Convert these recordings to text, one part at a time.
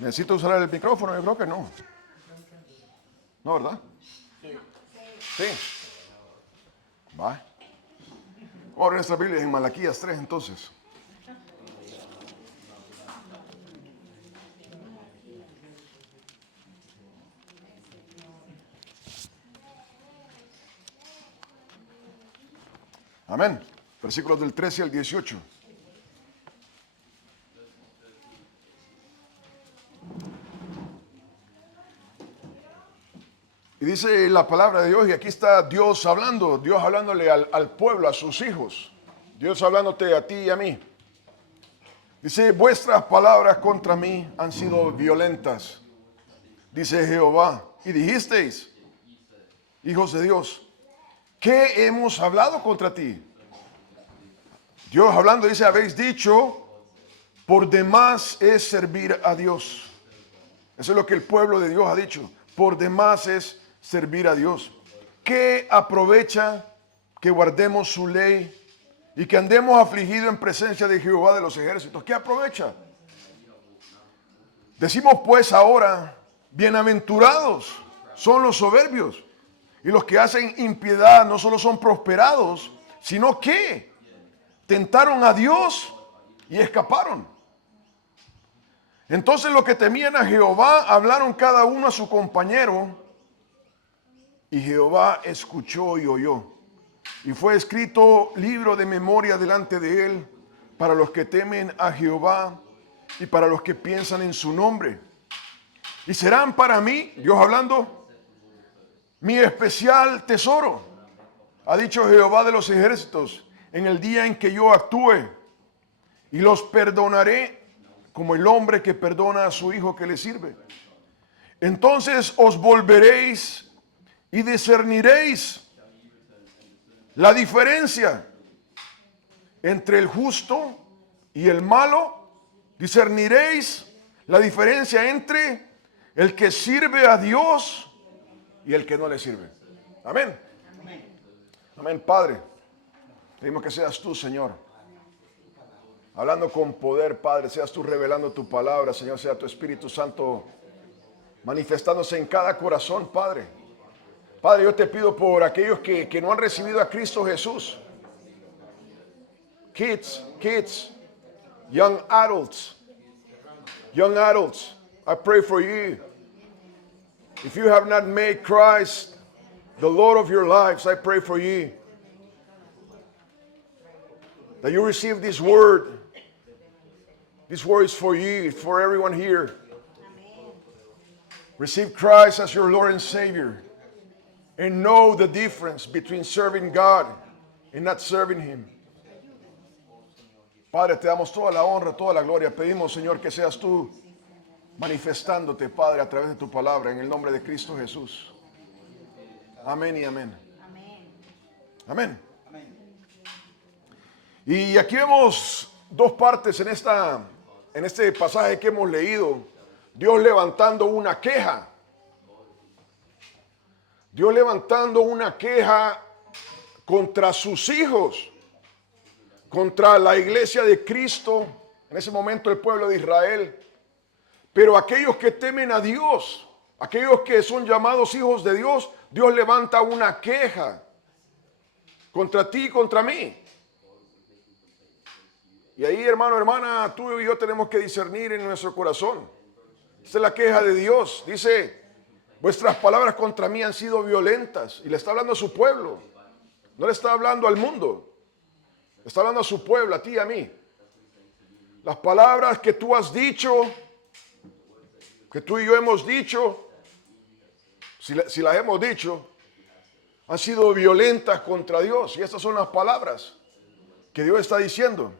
¿Necesito usar el micrófono? Yo creo que no. ¿No, verdad? Sí. Va. Ahora nuestra Biblia en Malaquías 3, entonces. Amén. Versículos del 13 al 18. Y dice la palabra de Dios, y aquí está Dios hablando, Dios hablándole al pueblo, a sus hijos. Dios hablándote a ti y a mí. Dice, vuestras palabras contra mí han sido violentas, dice Jehová. Y dijisteis, hijos de Dios, ¿qué hemos hablado contra ti? Dios hablando dice, habéis dicho, por demás es servir a Dios. Eso es lo que el pueblo de Dios ha dicho. Por demás es servir a Dios. ¿Qué aprovecha que guardemos su ley y que andemos afligidos en presencia de Jehová de los ejércitos? ¿Qué aprovecha? Decimos pues ahora, bienaventurados son los soberbios y los que hacen impiedad no solo son prosperados, sino que tentaron a Dios y escaparon. Entonces los que temían a Jehová hablaron cada uno a su compañero, y Jehová escuchó y oyó. Y fue escrito libro de memoria delante de él para los que temen a Jehová y para los que piensan en su nombre. Y serán para mí, Dios hablando, mi especial tesoro, ha dicho Jehová de los ejércitos, en el día en que yo actúe, y los perdonaré como el hombre que perdona a su hijo que le sirve. Entonces os volveréis y discerniréis la diferencia entre el justo y el malo. Discerniréis la diferencia entre el que sirve a Dios y el que no le sirve. Amén. Amén, Padre. Pedimos que seas tú, Señor, hablando con poder, Padre. Seas tú revelando tu palabra, Señor. Sea tu Espíritu Santo manifestándose en cada corazón, Padre. Padre, yo te pido por aquellos que no han recibido a Cristo Jesús. Kids, young adults, I pray for you. If you have not made Christ the Lord of your lives, I pray for you that you receive this word. This word is for you, it's for everyone here. Receive Christ as your Lord and Savior. And know the difference between serving God and not serving Him. Padre, te damos toda la honra, toda la gloria. Pedimos, Señor, que seas tú manifestándote, Padre, a través de tu palabra, en el nombre de Cristo Jesús. Amén y amén. Amén. Y aquí vemos dos partes en este pasaje que hemos leído. Dios levantando una queja. Dios levantando una queja contra sus hijos, contra la iglesia de Cristo, en ese momento el pueblo de Israel. Pero aquellos que temen a Dios, aquellos que son llamados hijos de Dios, Dios levanta una queja contra ti y contra mí. Y ahí, hermano, hermana, tú y yo tenemos que discernir en nuestro corazón. Esta es la queja de Dios. Dice, vuestras palabras contra mí han sido violentas. Y le está hablando a su pueblo. No le está hablando al mundo. Le está hablando a su pueblo, a ti y a mí. Las palabras que tú has dicho, que tú y yo hemos dicho, si las hemos dicho, han sido violentas contra Dios. Y estas son las palabras que Dios está diciendo.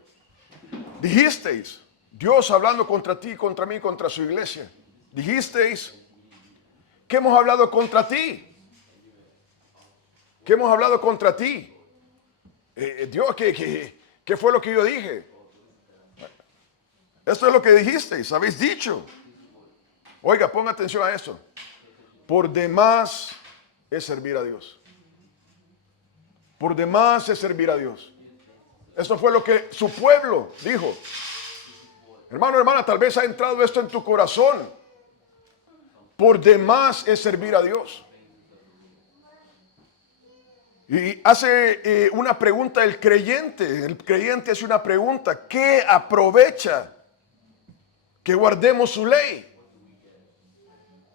Dijisteis, Dios hablando contra ti, contra mí, contra su iglesia. Dijisteis, ¿qué hemos hablado contra ti? ¿Qué hemos hablado contra ti? Dios, ¿qué fue lo que yo dije? Esto es lo que dijisteis, habéis dicho. Oiga, ponga atención a esto. Por demás es servir a Dios. Por demás es servir a Dios. Esto fue lo que su pueblo dijo. Hermano, hermana, tal vez ha entrado esto en tu corazón. Por demás es servir a Dios. Y hace una pregunta el creyente. El creyente hace una pregunta. ¿Qué aprovecha que guardemos su ley?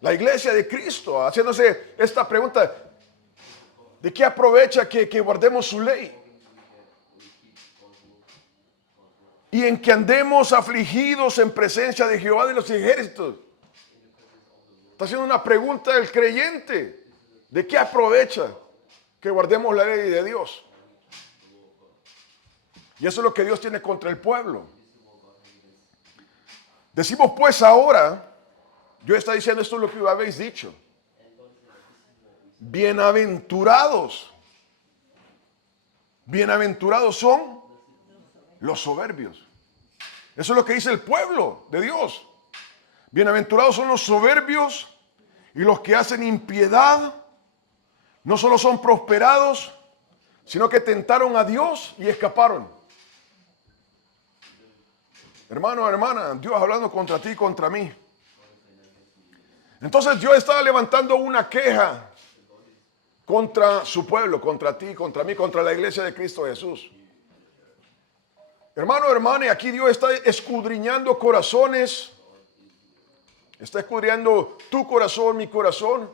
La iglesia de Cristo, haciéndose esta pregunta. ¿De qué aprovecha que guardemos su ley? Y en que andemos afligidos en presencia de Jehová de los ejércitos. Está haciendo una pregunta el creyente. ¿De qué aprovecha que guardemos la ley de Dios? Y eso es lo que Dios tiene contra el pueblo. Decimos pues ahora, yo está diciendo esto es lo que habéis dicho. Bienaventurados. Bienaventurados son los soberbios. Eso es lo que dice el pueblo de Dios. Bienaventurados son los soberbios y los que hacen impiedad. No solo son prosperados, sino que tentaron a Dios y escaparon. Hermano, hermana, Dios hablando contra ti y contra mí. Entonces Dios estaba levantando una queja contra su pueblo, contra ti, contra mí, contra la iglesia de Cristo Jesús. Hermano, hermana, y aquí Dios está escudriñando corazones. Está escudriñando tu corazón, mi corazón.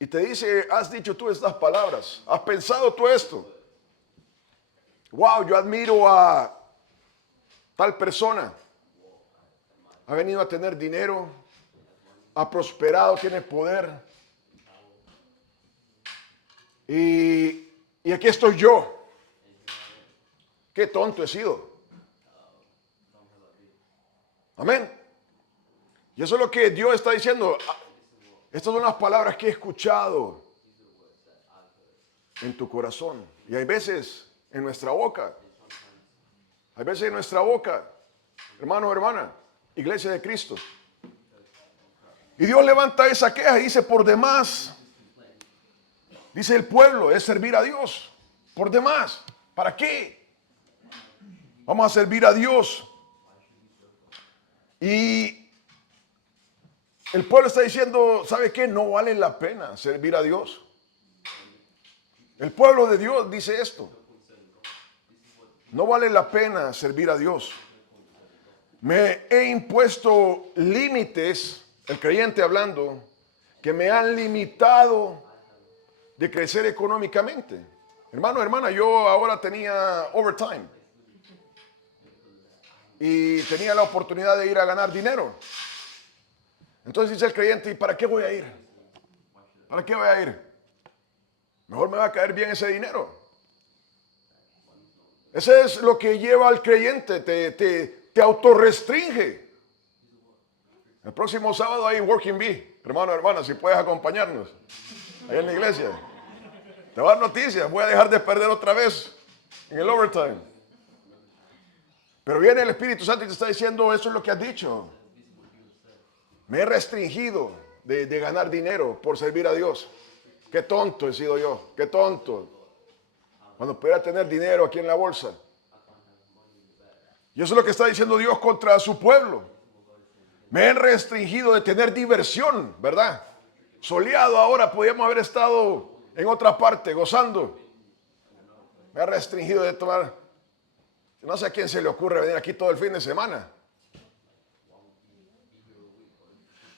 Y te dice, has dicho tú estas palabras, has pensado tú esto. Wow, yo admiro a tal persona. Ha venido a tener dinero, ha prosperado, tiene poder. Y aquí estoy yo. Qué tonto he sido. Amén. Y eso es lo que Dios está diciendo. Estas son las palabras que he escuchado en tu corazón. Y hay veces en nuestra boca. Hay veces en nuestra boca. Hermano, hermana, iglesia de Cristo. Y Dios levanta esa queja y dice, por demás, dice el pueblo, es servir a Dios. Por demás. ¿Para qué? Vamos a servir a Dios. Y el pueblo está diciendo, ¿sabe qué? No vale la pena servir a Dios. El pueblo de Dios dice esto. No vale la pena servir a Dios. Me he impuesto límites, el creyente hablando, que me han limitado de crecer económicamente. Hermano, hermana, yo ahora tenía overtime. Y tenía la oportunidad de ir a ganar dinero. Entonces dice el creyente, ¿y para qué voy a ir? ¿Para qué voy a ir? Mejor me va a caer bien ese dinero. Ese es lo que lleva al creyente, te autorrestringe. El próximo sábado hay Working Bee. Hermano, hermana, si puedes acompañarnos ahí en la iglesia. Te va a dar noticias, voy a dejar de perder otra vez en el overtime. Pero viene el Espíritu Santo y te está diciendo, eso es lo que has dicho. Me he restringido de ganar dinero por servir a Dios. Qué tonto he sido yo, qué tonto. Cuando pudiera tener dinero aquí en la bolsa. Y eso es lo que está diciendo Dios contra su pueblo. Me he restringido de tener diversión, ¿verdad? Soleado ahora, podíamos haber estado en otra parte, gozando. Me he restringido de tomar. No sé a quién se le ocurre venir aquí todo el fin de semana.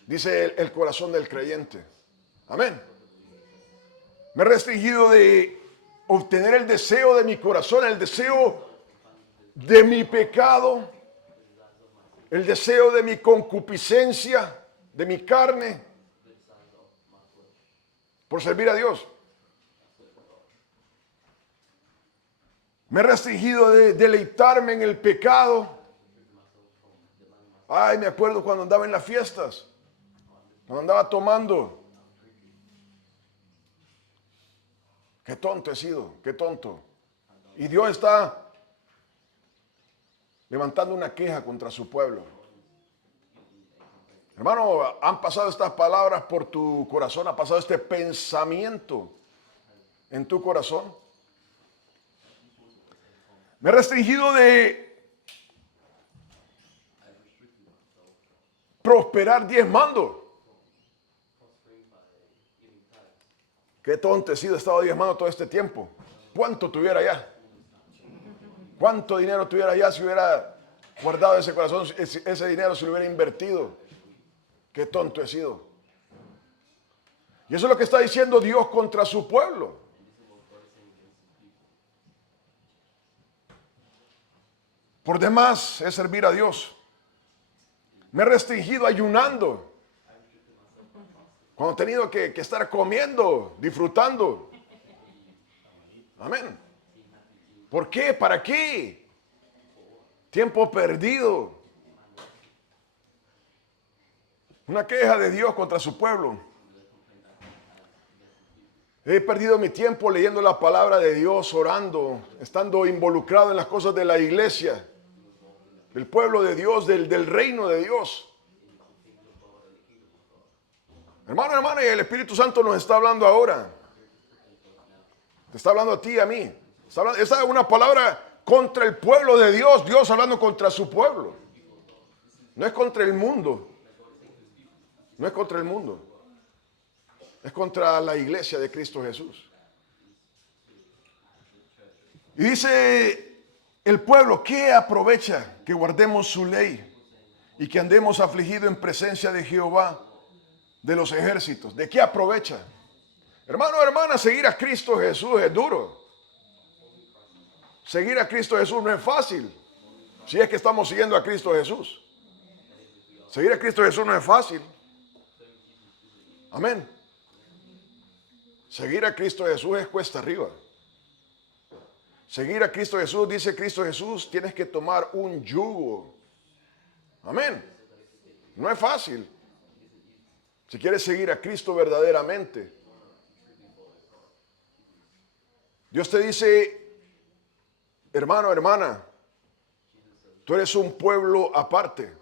Dice el corazón del creyente. Amén. Me he restringido de obtener el deseo de mi corazón, el deseo de mi pecado, el deseo de mi concupiscencia, de mi carne, por servir a Dios. Me he restringido de deleitarme en el pecado. Ay, me acuerdo cuando andaba en las fiestas, cuando andaba tomando. Qué tonto he sido, qué tonto. Y Dios está levantando una queja contra su pueblo. Hermano, han pasado estas palabras por tu corazón, ha pasado este pensamiento en tu corazón. Me he restringido de prosperar diezmando. Qué tonto he sido, he estado diezmando todo este tiempo. ¿Cuánto tuviera ya? ¿Cuánto dinero tuviera ya si hubiera guardado ese corazón, ese dinero si lo hubiera invertido? Qué tonto he sido. Y eso es lo que está diciendo Dios contra su pueblo. Por demás es servir a Dios. Me he restringido ayunando. Cuando he tenido que estar comiendo, disfrutando. Amén. ¿Por qué? ¿Para qué? Tiempo perdido. Una queja de Dios contra su pueblo. He perdido mi tiempo leyendo la palabra de Dios, orando, estando involucrado en las cosas de la iglesia, del pueblo de Dios, del reino de Dios. Hermano, hermana, y el Espíritu Santo nos está hablando ahora. Te está hablando a ti y a mí. Esta es una palabra contra el pueblo de Dios. Dios hablando contra su pueblo. No es contra el mundo. No es contra el mundo. Es contra la iglesia de Cristo Jesús. Y dice el pueblo, ¿qué aprovecha que guardemos su ley y que andemos afligidos en presencia de Jehová de los ejércitos? ¿De qué aprovecha? Hermano, hermana, seguir a Cristo Jesús es duro. Seguir a Cristo Jesús no es fácil. Si es que estamos siguiendo a Cristo Jesús. Seguir a Cristo Jesús no es fácil. Amén. Seguir a Cristo Jesús es cuesta arriba. Seguir a Cristo Jesús, dice Cristo Jesús, tienes que tomar un yugo. Amén. No es fácil. Si quieres seguir a Cristo verdaderamente. Dios te dice, hermano, hermana, tú eres un pueblo aparte.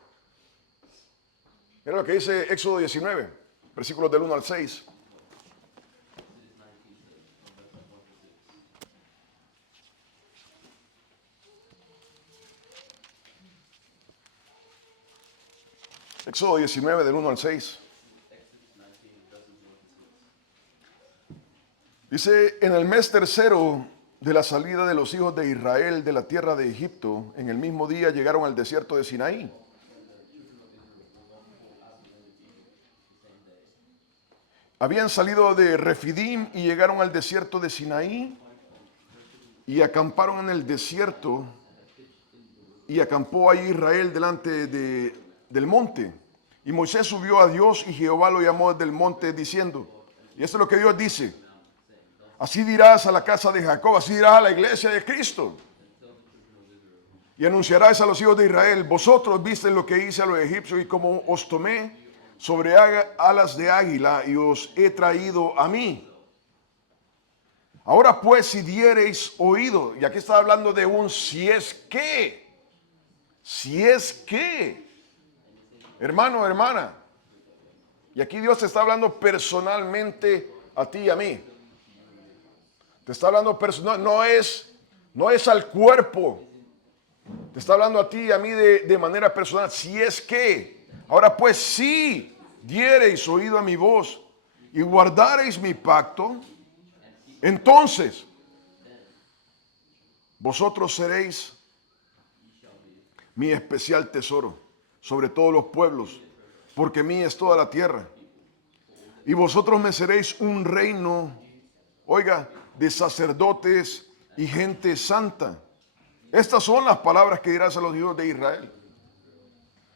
Mira lo que dice Éxodo 19, versículos del 1 al 6. Éxodo 19, del 1 al 6. Dice, en el mes tercero de la salida de los hijos de Israel de la tierra de Egipto, en el mismo día llegaron al desierto de Sinaí. Habían salido de Refidim y llegaron al desierto de Sinaí y acamparon en el desierto y acampó ahí Israel delante del monte. Y Moisés subió a Dios y Jehová lo llamó desde el monte diciendo, y esto es lo que Dios dice, así dirás a la casa de Jacob, así dirás a la iglesia de Cristo. Y anunciarás a los hijos de Israel, vosotros visteis lo que hice a los egipcios y como os tomé sobre alas de águila y os he traído a mí. Ahora pues si diereis oído, y aquí está hablando de un si es que, hermano, hermana, y aquí Dios te está hablando personalmente a ti y a mí. Te está hablando personal, no es al cuerpo. Te está hablando a ti y a mí de manera personal. Si es que, ahora pues si diereis oído a mi voz y guardareis mi pacto, entonces vosotros seréis mi especial tesoro sobre todos los pueblos, porque mía es toda la tierra. Y vosotros me seréis un reino, oiga, de sacerdotes y gente santa. Estas son las palabras que dirás a los hijos de Israel.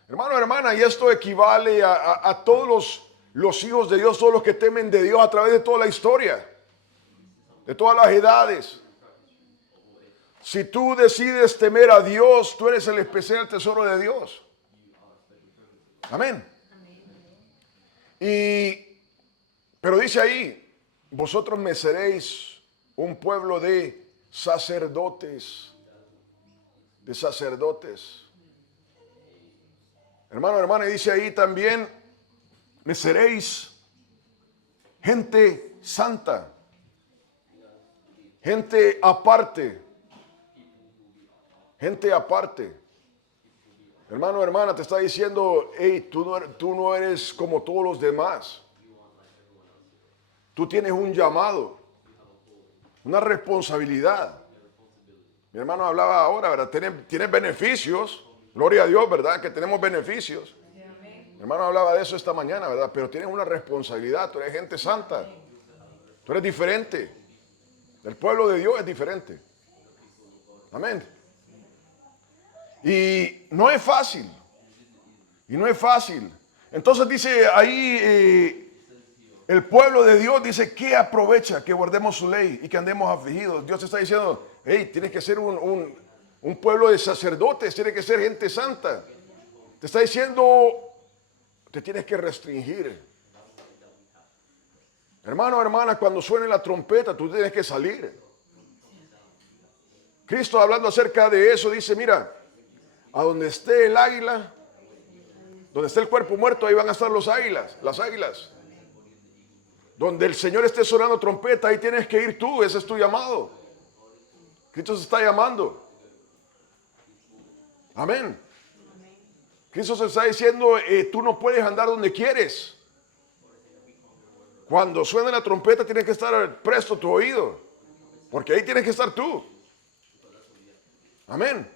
Hermano, hermana, y esto equivale a todos los hijos de Dios, todos los que temen de Dios a través de toda la historia, de todas las edades. Si tú decides temer a Dios, tú eres el especial tesoro de Dios. Amén. Pero dice ahí, vosotros me seréis un pueblo de sacerdotes. De sacerdotes. Hermano, hermana, y dice ahí también, me seréis gente santa, gente aparte. gente aparte. Hermano, hermana, te está diciendo, hey, tú no eres como todos los demás. Tú tienes un llamado, una responsabilidad. Mi hermano hablaba ahora, ¿verdad? Tienes beneficios, gloria a Dios, ¿verdad? Que tenemos beneficios. Mi hermano hablaba de eso esta mañana, ¿verdad? Pero tienes una responsabilidad, tú eres gente santa, tú eres diferente. El pueblo de Dios es diferente. Amén. Y no es fácil. Y no es fácil. Entonces dice ahí el pueblo de Dios, dice que aprovecha que guardemos su ley y que andemos afligidos. Dios te está diciendo, hey, tienes que ser un pueblo de sacerdotes, tienes que ser gente santa. Te está diciendo, te tienes que restringir. Hermano, hermana, cuando suene la trompeta, tú tienes que salir. Cristo hablando acerca de eso dice, mira, a donde esté el águila, donde esté el cuerpo muerto, ahí van a estar las águilas. Donde el Señor esté sonando trompeta, ahí tienes que ir tú, ese es tu llamado. Cristo se está llamando. Amén. Cristo se está diciendo, tú no puedes andar donde quieres. Cuando suene la trompeta tienes que estar presto tu oído, porque ahí tienes que estar tú. Amén.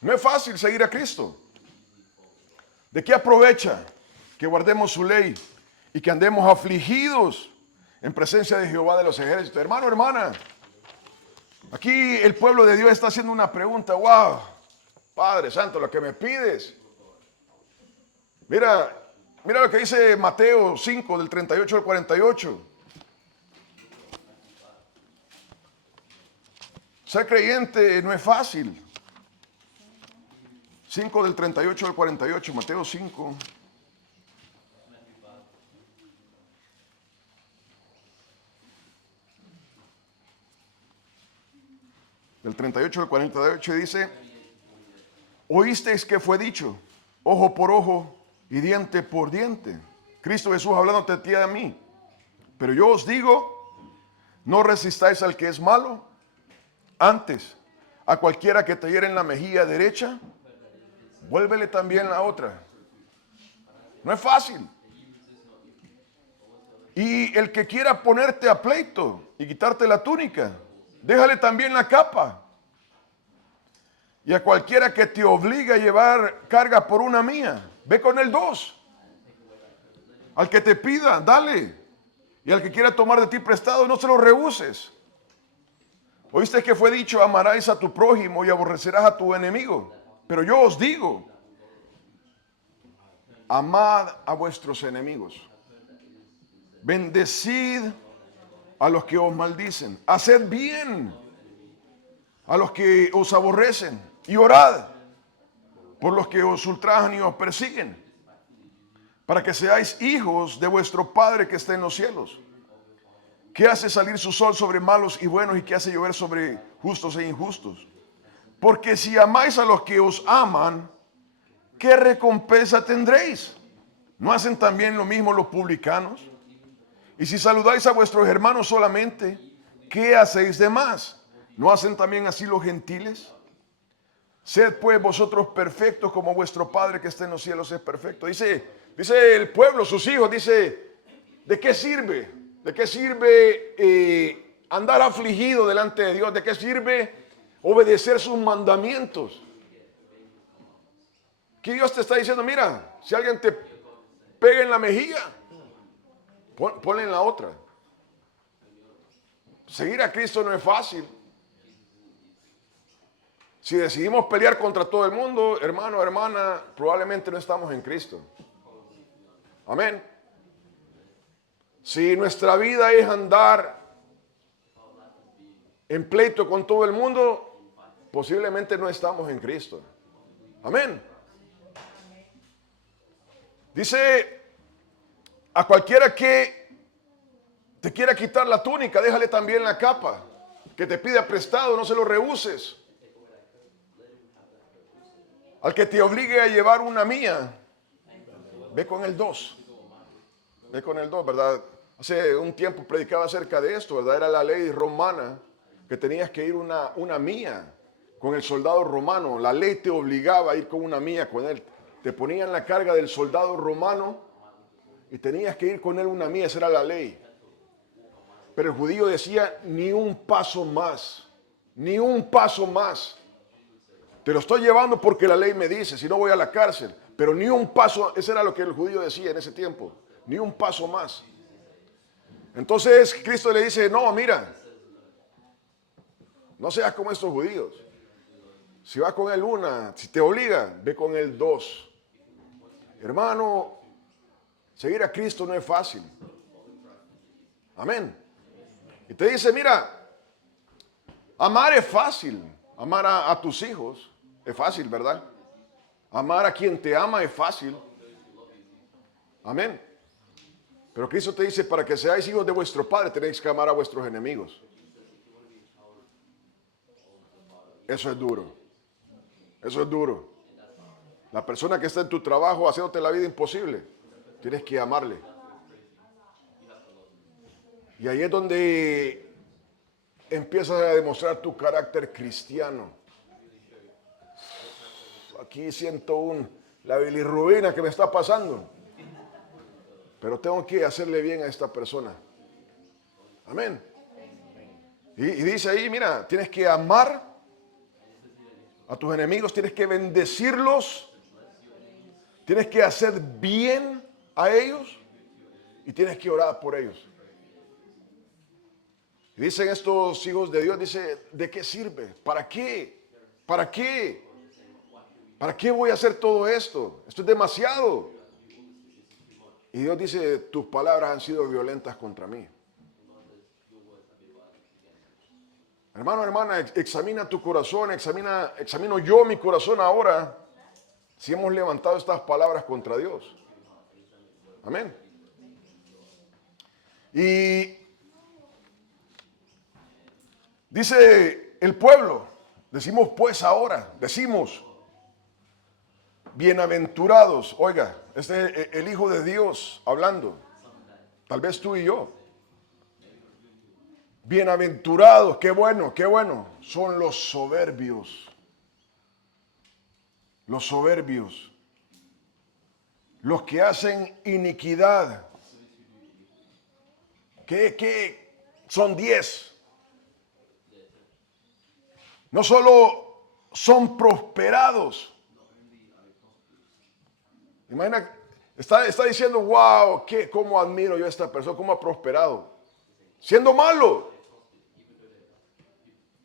No es fácil seguir a Cristo. ¿De qué aprovecha que guardemos su ley y que andemos afligidos en presencia de Jehová de los ejércitos? Hermano, hermana, aquí el pueblo de Dios está haciendo una pregunta. Wow, Padre Santo, lo que me pides. Mira lo que dice Mateo 5, del 38 al 48. Ser creyente no es fácil. 5 del 38 al 48, Mateo 5. Del 38 al 48 dice, oísteis que fue dicho, ojo por ojo y diente por diente. Cristo Jesús hablando a ti y a mí. Pero yo os digo, no resistáis al que es malo. Antes, a cualquiera que te hiere en la mejilla derecha, vuélvele también la otra. No es fácil. Y el que quiera ponerte a pleito y quitarte la túnica, déjale también la capa. Y a cualquiera que te obligue a llevar carga por una mía, ve con el 2. Al que te pida, dale. Y al que quiera tomar de ti prestado, no se lo rehuses. Oíste que fue dicho, amarás a tu prójimo y aborrecerás a tu enemigo. Pero yo os digo, amad a vuestros enemigos. Bendecid a los que os maldicen. Haced bien a los que os aborrecen. Y orad por los que os ultrajan y os persiguen, para que seáis hijos de vuestro Padre que está en los cielos, que hace salir su sol sobre malos y buenos y que hace llover sobre justos e injustos. Porque si amáis a los que os aman, ¿qué recompensa tendréis? ¿No hacen también lo mismo los publicanos? Y si saludáis a vuestros hermanos solamente, ¿qué hacéis de más? ¿No hacen también así los gentiles? Sed pues vosotros perfectos como vuestro Padre que está en los cielos es perfecto. Dice el pueblo, sus hijos, dice, ¿de qué sirve? ¿De qué sirve andar afligido delante de Dios? ¿De qué sirve obedecer sus mandamientos? Que Dios te está diciendo, mira, si alguien te pega en la mejilla, ponle en la otra. Seguir a Cristo no es fácil. Si decidimos pelear contra todo el mundo, hermano, hermana, probablemente no estamos en Cristo. Amén. Si nuestra vida es andar en pleito con todo el mundo, posiblemente no estamos en Cristo. Amén. Dice, a cualquiera que te quiera quitar la túnica, déjale también la capa. Que te pida prestado, no se lo rehuses. Al que te obligue a llevar una mía, ve con el 2. Ve con el 2, ¿verdad? Hace un tiempo predicaba acerca de esto, ¿verdad? Era la ley romana que tenías que ir una mía. con el soldado romano. La ley te obligaba a ir con una milla con él. Te ponían la carga del soldado romano y tenías que ir con él una milla, esa era la ley. Pero el judío decía, ni un paso más, ni un paso más. Te lo estoy llevando porque la ley me dice, si no voy a la cárcel. Pero ni un paso, eso era lo que el judío decía en ese tiempo, ni un paso más. Entonces Cristo le dice, no, mira, no seas como estos judíos. Si vas con él una, si te obliga, ve con él dos. Hermano, seguir a Cristo no es fácil. Amén. Y te dice, mira, amar es fácil. Amar a tus hijos es fácil, ¿verdad? Amar a quien te ama es fácil. Amén. Pero Cristo te dice, para que seáis hijos de vuestro Padre, tenéis que amar a vuestros enemigos. Eso es duro. Eso es duro. La persona que está en tu trabajo haciéndote la vida imposible, tienes que amarle. Y ahí es donde empiezas a demostrar tu carácter cristiano. Aquí siento la bilirrubina que me está pasando. Pero tengo que hacerle bien a esta persona. Amén. Y dice ahí, mira, tienes que amar a tus enemigos, tienes que bendecirlos, tienes que hacer bien a ellos y tienes que orar por ellos. Y dicen estos hijos de Dios, dice, ¿de qué sirve? ¿Para qué? ¿Para qué? ¿Para qué voy a hacer todo esto? Esto es demasiado. Y Dios dice, tus palabras han sido violentas contra mí. Hermano, hermana, examina tu corazón, examino yo mi corazón ahora, si hemos levantado estas palabras contra Dios. Amén. Y dice el pueblo, decimos pues ahora, decimos, bienaventurados, oiga, este es el Hijo de Dios hablando, tal vez tú y yo. Bienaventurados, qué bueno, son los soberbios. Los soberbios. Los que hacen iniquidad. ¿Qué? Son 10. No solo son prosperados. Imagina, está diciendo, wow, cómo admiro yo a esta persona, cómo ha prosperado. Siendo malo.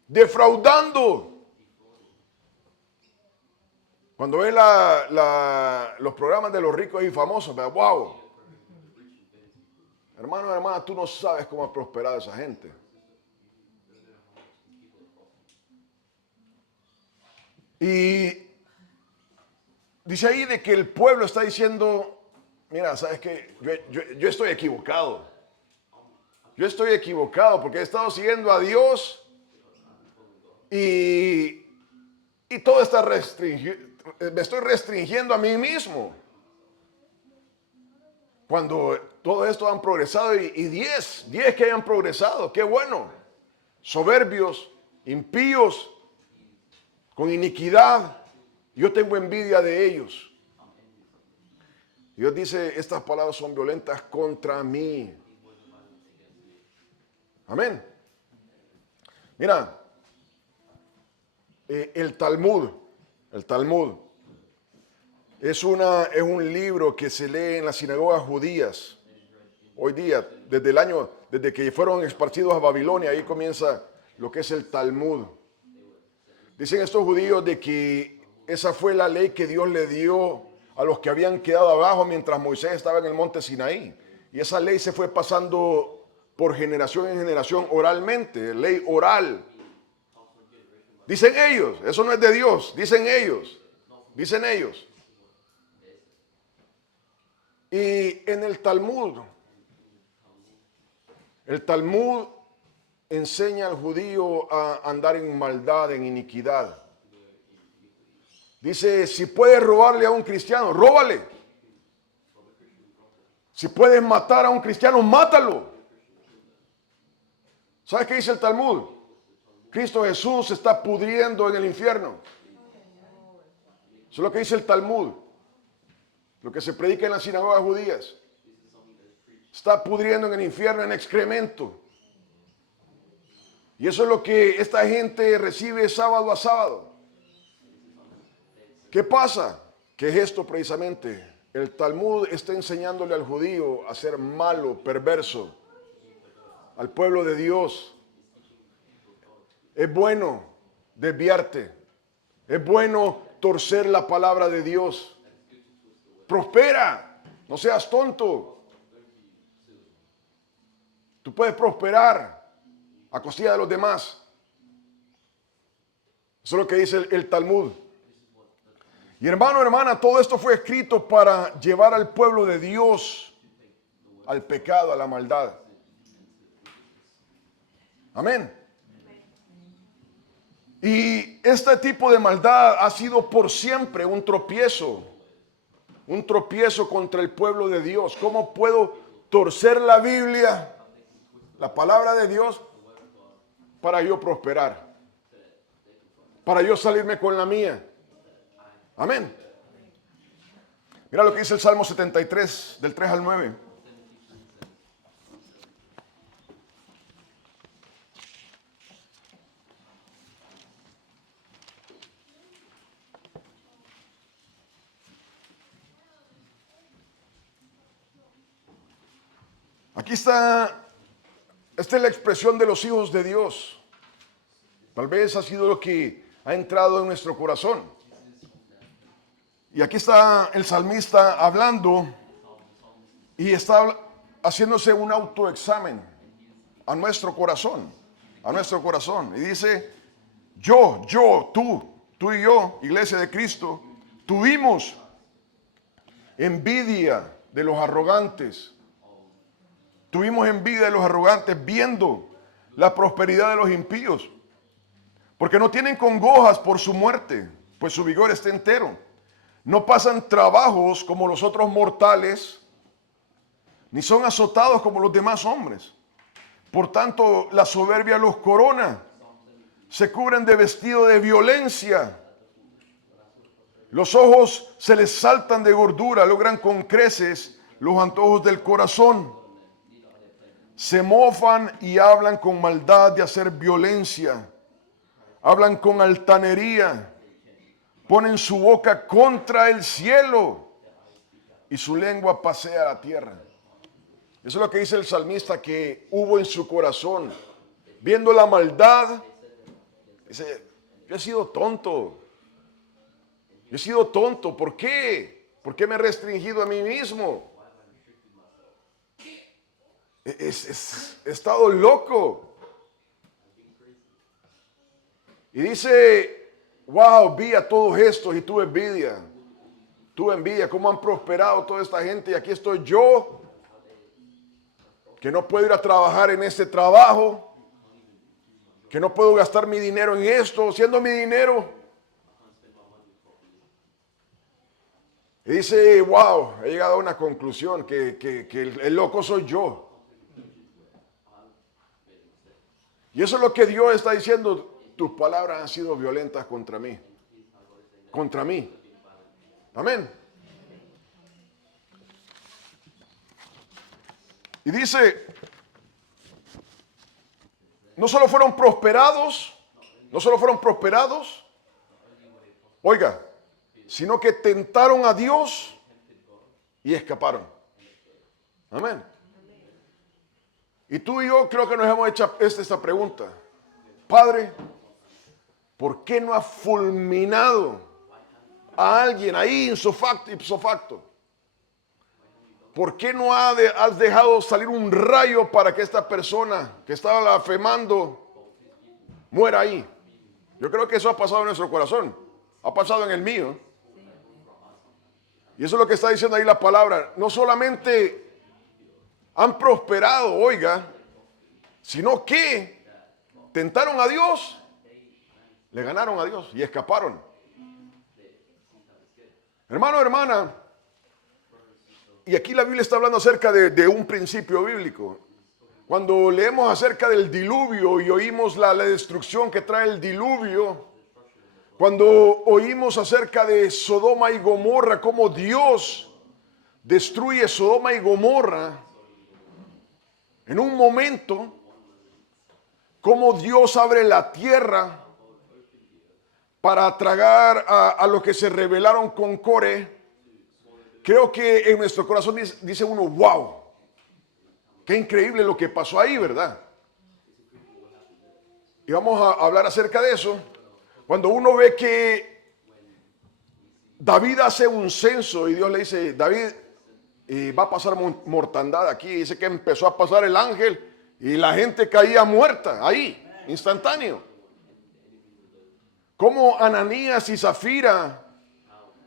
Defraudando. Cuando ves los programas de los ricos y famosos, wow. Hermana, tú no sabes cómo ha prosperado esa gente. Y dice ahí de que el pueblo está diciendo, mira, ¿sabes qué? Yo estoy equivocado. Yo estoy equivocado porque he estado siguiendo a Dios y todo está restringido. Me estoy restringiendo a mí mismo. Cuando todo esto han progresado y 10 que hayan progresado, qué bueno. Soberbios, impíos, con iniquidad, yo tengo envidia de ellos. Dios dice, estas palabras son violentas contra mí. Amén. Mira, el Talmud es un libro que se lee en las sinagogas judías hoy día, desde que fueron esparcidos a Babilonia, ahí comienza lo que es el Talmud. Dicen estos judíos de que esa fue la ley que Dios le dio a los que habían quedado abajo mientras Moisés estaba en el monte Sinaí. Y esa ley se fue pasando por generación en generación oralmente, ley oral. Dicen ellos, eso no es de Dios, dicen ellos. Y en el Talmud enseña al judío a andar en maldad, en iniquidad. Dice, si puedes robarle a un cristiano, róbale. Si puedes matar a un cristiano, mátalo. ¿Sabes qué dice el Talmud? Cristo Jesús se está pudriendo en el infierno. Eso es lo que dice el Talmud, lo que se predica en las sinagogas judías. Está pudriendo en el infierno en excremento. Y eso es lo que esta gente recibe sábado a sábado. ¿Qué pasa? ¿Qué es esto precisamente? El Talmud está enseñándole al judío a ser malo, perverso, al pueblo de Dios. Es bueno desviarte. Es bueno torcer la palabra de Dios. Prospera. No seas tonto. Tú puedes prosperar a costilla de los demás. Eso es lo que dice el Talmud. Y hermano, hermana, todo esto fue escrito para llevar al pueblo de Dios al pecado, a la maldad. Amén. Y este tipo de maldad ha sido por siempre un tropiezo contra el pueblo de Dios. ¿Cómo puedo torcer la Biblia, la palabra de Dios, para yo prosperar? Para yo salirme con la mía. Amén. Mira lo que dice el Salmo 73, del 3 al 9. Aquí está, esta es la expresión de los hijos de Dios. Tal vez ha sido lo que ha entrado en nuestro corazón. Y aquí está el salmista hablando y está haciéndose un autoexamen a nuestro corazón, Y dice, tú y yo, iglesia de Cristo, tuvimos envidia de los arrogantes. Tuvimos envidia de los arrogantes viendo la prosperidad de los impíos, porque no tienen congojas por su muerte, pues su vigor está entero. No pasan trabajos como los otros mortales, ni son azotados como los demás hombres. Por tanto, la soberbia los corona, se cubren de vestido de violencia. Los ojos se les saltan de gordura, logran con creces los antojos del corazón. Se mofan y hablan con maldad de hacer violencia. Hablan con altanería. Ponen su boca contra el cielo y su lengua pasea la tierra. Eso es lo que dice el salmista que hubo en su corazón. Viendo la maldad, dice, yo he sido tonto. Yo he sido tonto. ¿Por qué? ¿Por qué me he restringido a mí mismo? He estado loco. Y dice, wow, vi a todos estos y tuve envidia. Tuve envidia, cómo han prosperado toda esta gente. Y aquí estoy yo, que no puedo ir a trabajar en este trabajo, que no puedo gastar mi dinero en esto, siendo mi dinero. Y dice, wow, he llegado a una conclusión, que el loco soy yo. Y eso es lo que Dios está diciendo. Tus palabras han sido violentas contra mí. Contra mí. Amén. Y dice, no solo fueron prosperados, oiga, sino que tentaron a Dios y escaparon. Amén. Y tú y yo creo que nos hemos hecho esta pregunta. Padre, ¿por qué no has fulminado a alguien ahí ipso facto? ¿Por qué no has dejado salir un rayo para que esta persona que estaba blasfemando muera ahí? Yo creo que eso ha pasado en nuestro corazón. Ha pasado en el mío. Y eso es lo que está diciendo ahí la palabra. No solamente han prosperado, oiga, sino que tentaron a Dios, le ganaron a Dios y escaparon. Hermano, hermana, y aquí la Biblia está hablando acerca de un principio bíblico. Cuando leemos acerca del diluvio y oímos la destrucción que trae el diluvio, cuando oímos acerca de Sodoma y Gomorra, cómo Dios destruye Sodoma y Gomorra en un momento, cómo Dios abre la tierra para tragar a los que se rebelaron con Core, creo que en nuestro corazón dice uno, wow, qué increíble lo que pasó ahí, ¿verdad? Y vamos a hablar acerca de eso. Cuando uno ve que David hace un censo y Dios le dice, David, va a pasar mortandad aquí. Dice que empezó a pasar el ángel y la gente caía muerta ahí, instantáneo. Como Ananías y Zafira,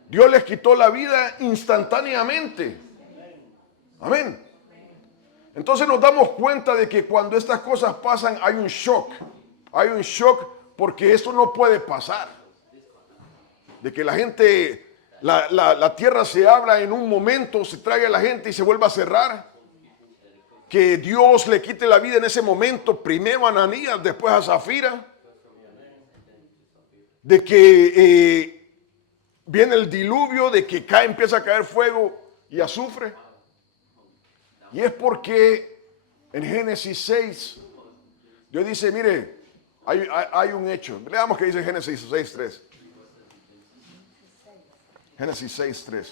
Dios les quitó la vida instantáneamente. Amén. Entonces nos damos cuenta de que cuando estas cosas pasan hay un shock. Hay un shock porque esto no puede pasar. De que la gente, la tierra se abra en un momento, se traiga a la gente y se vuelva a cerrar. Que Dios le quite la vida en ese momento, primero a Ananías, después a Zafira. De que viene el diluvio, de que empieza a caer fuego y azufre. Y es porque en Génesis 6, Dios dice, mire, hay un hecho. Leamos que dice Génesis 6:3. Génesis 6:3.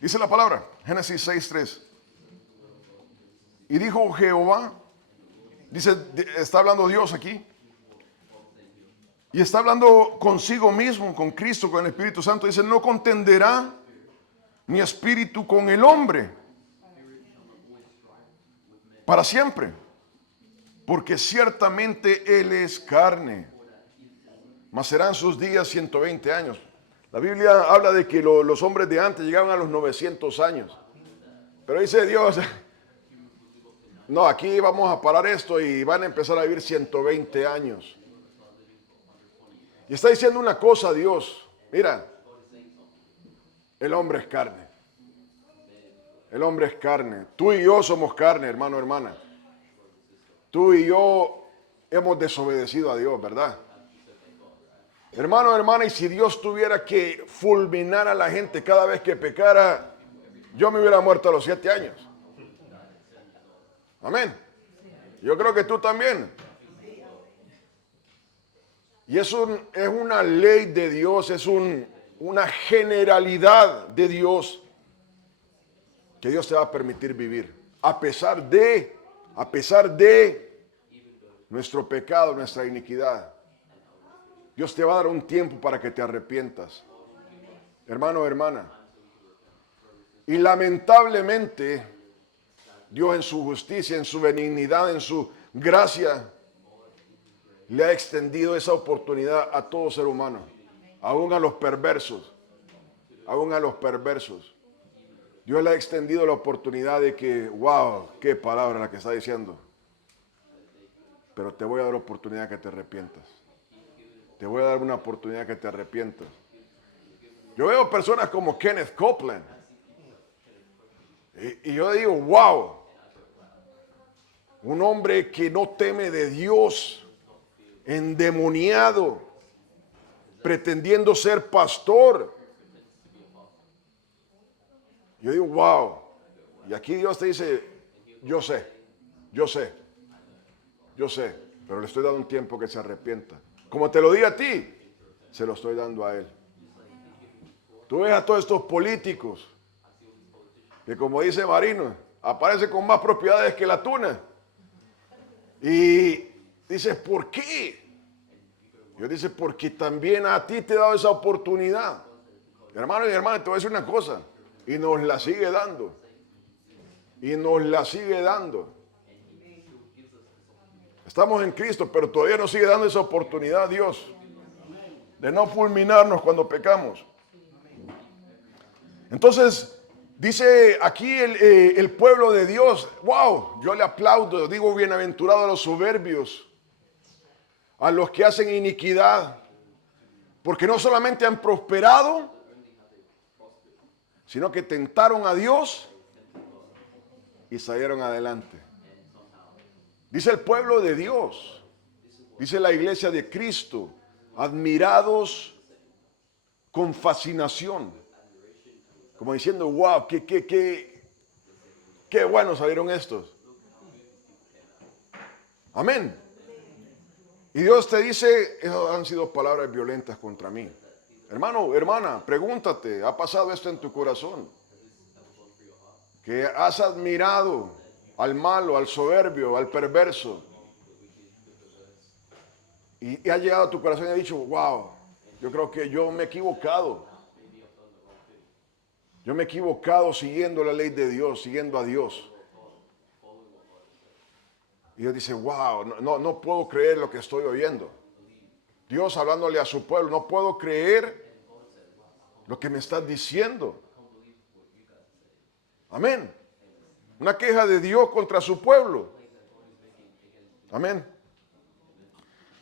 Dice la palabra, Génesis 6:3. Y dijo Jehová, dice, está hablando Dios aquí. Y está hablando consigo mismo, con Cristo, con el Espíritu Santo. Dice, no contenderá mi espíritu con el hombre para siempre, porque ciertamente él es carne, mas serán sus días 120 años. La Biblia habla de que los hombres de antes llegaban a los 900 años. Pero dice Dios, no, aquí vamos a parar esto y van a empezar a vivir 120 años. Y está diciendo una cosa Dios, mira, el hombre es carne. El hombre es carne. Tú y yo somos carne, hermano, hermana. Tú y yo hemos desobedecido a Dios, ¿verdad? Hermano, hermana, y si Dios tuviera que fulminar a la gente cada vez que pecara, yo me hubiera muerto a los 7 años. Amén. Yo creo que tú también. Y es una ley de Dios, es una generalidad de Dios que Dios te va a permitir vivir. A pesar de nuestro pecado, nuestra iniquidad. Dios te va a dar un tiempo para que te arrepientas. Hermano, hermana. Y lamentablemente, Dios en su justicia, en su benignidad, en su gracia, le ha extendido esa oportunidad a todo ser humano. Aún a los perversos. Aún a los perversos. Dios le ha extendido la oportunidad de que, wow, qué palabra la que está diciendo. Pero te voy a dar oportunidad que te arrepientas. Te voy a dar una oportunidad que te arrepientas. Yo veo personas como Kenneth Copeland. Y yo digo, wow. Un hombre que no teme de Dios, endemoniado, pretendiendo ser pastor. Yo digo, wow. Y aquí Dios te dice, yo sé, pero le estoy dando un tiempo que se arrepienta. Como te lo di a ti, se lo estoy dando a él. Tú ves a todos estos políticos que, como dice Marino, aparecen con más propiedades que la tuna. Y dices, ¿por qué? Yo dice, porque también a ti te he dado esa oportunidad. Hermano y hermana, te voy a decir una cosa. Y nos la sigue dando. Y nos la sigue dando. Estamos en Cristo, pero todavía nos sigue dando esa oportunidad Dios de no fulminarnos cuando pecamos. Entonces, dice aquí el pueblo de Dios, wow, yo le aplaudo, digo, bienaventurados los soberbios, a los que hacen iniquidad, porque no solamente han prosperado, sino que tentaron a Dios y salieron adelante. Dice el pueblo de Dios, dice la iglesia de Cristo, admirados con fascinación, como diciendo, wow, qué buenos salieron estos. Amén. Y Dios te dice, esas han sido palabras violentas contra mí. Hermano, hermana, pregúntate, ¿ha pasado esto en tu corazón? Que has admirado al malo, al soberbio, al perverso. Y ha llegado a tu corazón y ha dicho, wow, yo creo que yo me he equivocado. Yo me he equivocado siguiendo la ley de Dios, siguiendo a Dios. Y Dios dice, wow, no puedo creer lo que estoy oyendo. Dios hablándole a su pueblo, no puedo creer lo que me estás diciendo. Amén. Una queja de Dios contra su pueblo. Amén.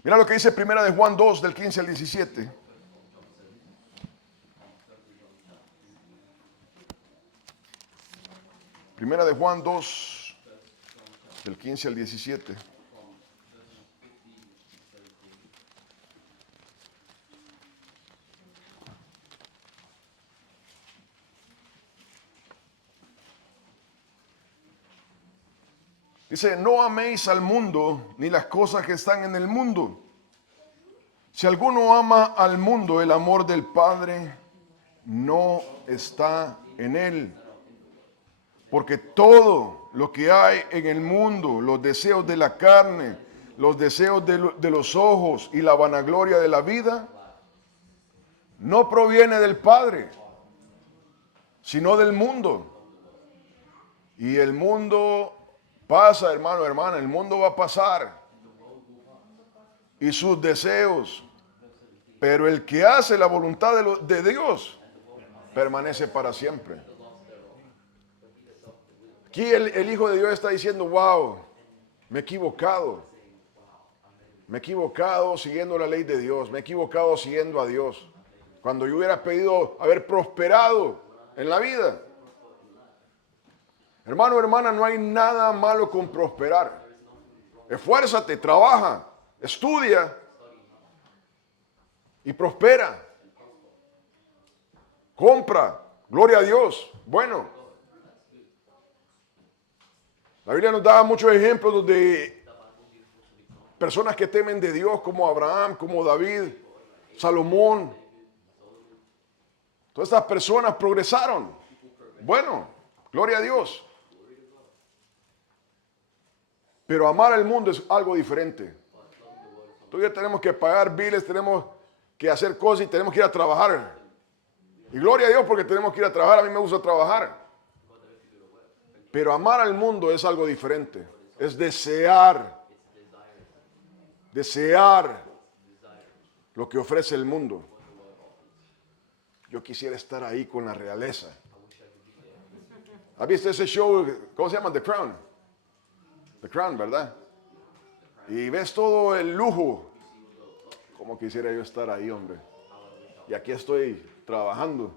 Mira lo que dice Primera de Juan 2, del 15 al 17. Primera de Juan 2, del 15 al 17. Dice, no améis al mundo ni las cosas que están en el mundo. Si alguno ama al mundo, el amor del Padre no está en él. Porque todo lo que hay en el mundo, los deseos de la carne, los deseos de los ojos y la vanagloria de la vida, no proviene del Padre, sino del mundo. Y el mundo pasa, hermano, hermana, el mundo va a pasar. Y sus deseos. Pero el que hace la voluntad de Dios permanece para siempre. Aquí el Hijo de Dios está diciendo, wow, me he equivocado. Me he equivocado siguiendo la ley de Dios. Me he equivocado siguiendo a Dios. Cuando yo hubiera pedido haber prosperado en la vida. Hermano, hermana, no hay nada malo con prosperar. Esfuérzate, trabaja, estudia y prospera. Compra, gloria a Dios. Bueno, la Biblia nos da muchos ejemplos de personas que temen de Dios, como Abraham, como David, Salomón. Todas estas personas progresaron. Bueno, gloria a Dios. Pero amar al mundo es algo diferente. Todavía tenemos que pagar biles, tenemos que hacer cosas y tenemos que ir a trabajar. Y gloria a Dios porque tenemos que ir a trabajar. A mí me gusta trabajar. Pero amar al mundo es algo diferente. Es desear lo que ofrece el mundo. Yo quisiera estar ahí con la realeza. ¿Has visto ese show? ¿Cómo se llama? The Crown. The Crown, ¿verdad? Y ves todo el lujo. Como quisiera yo estar ahí, hombre. Y aquí estoy trabajando.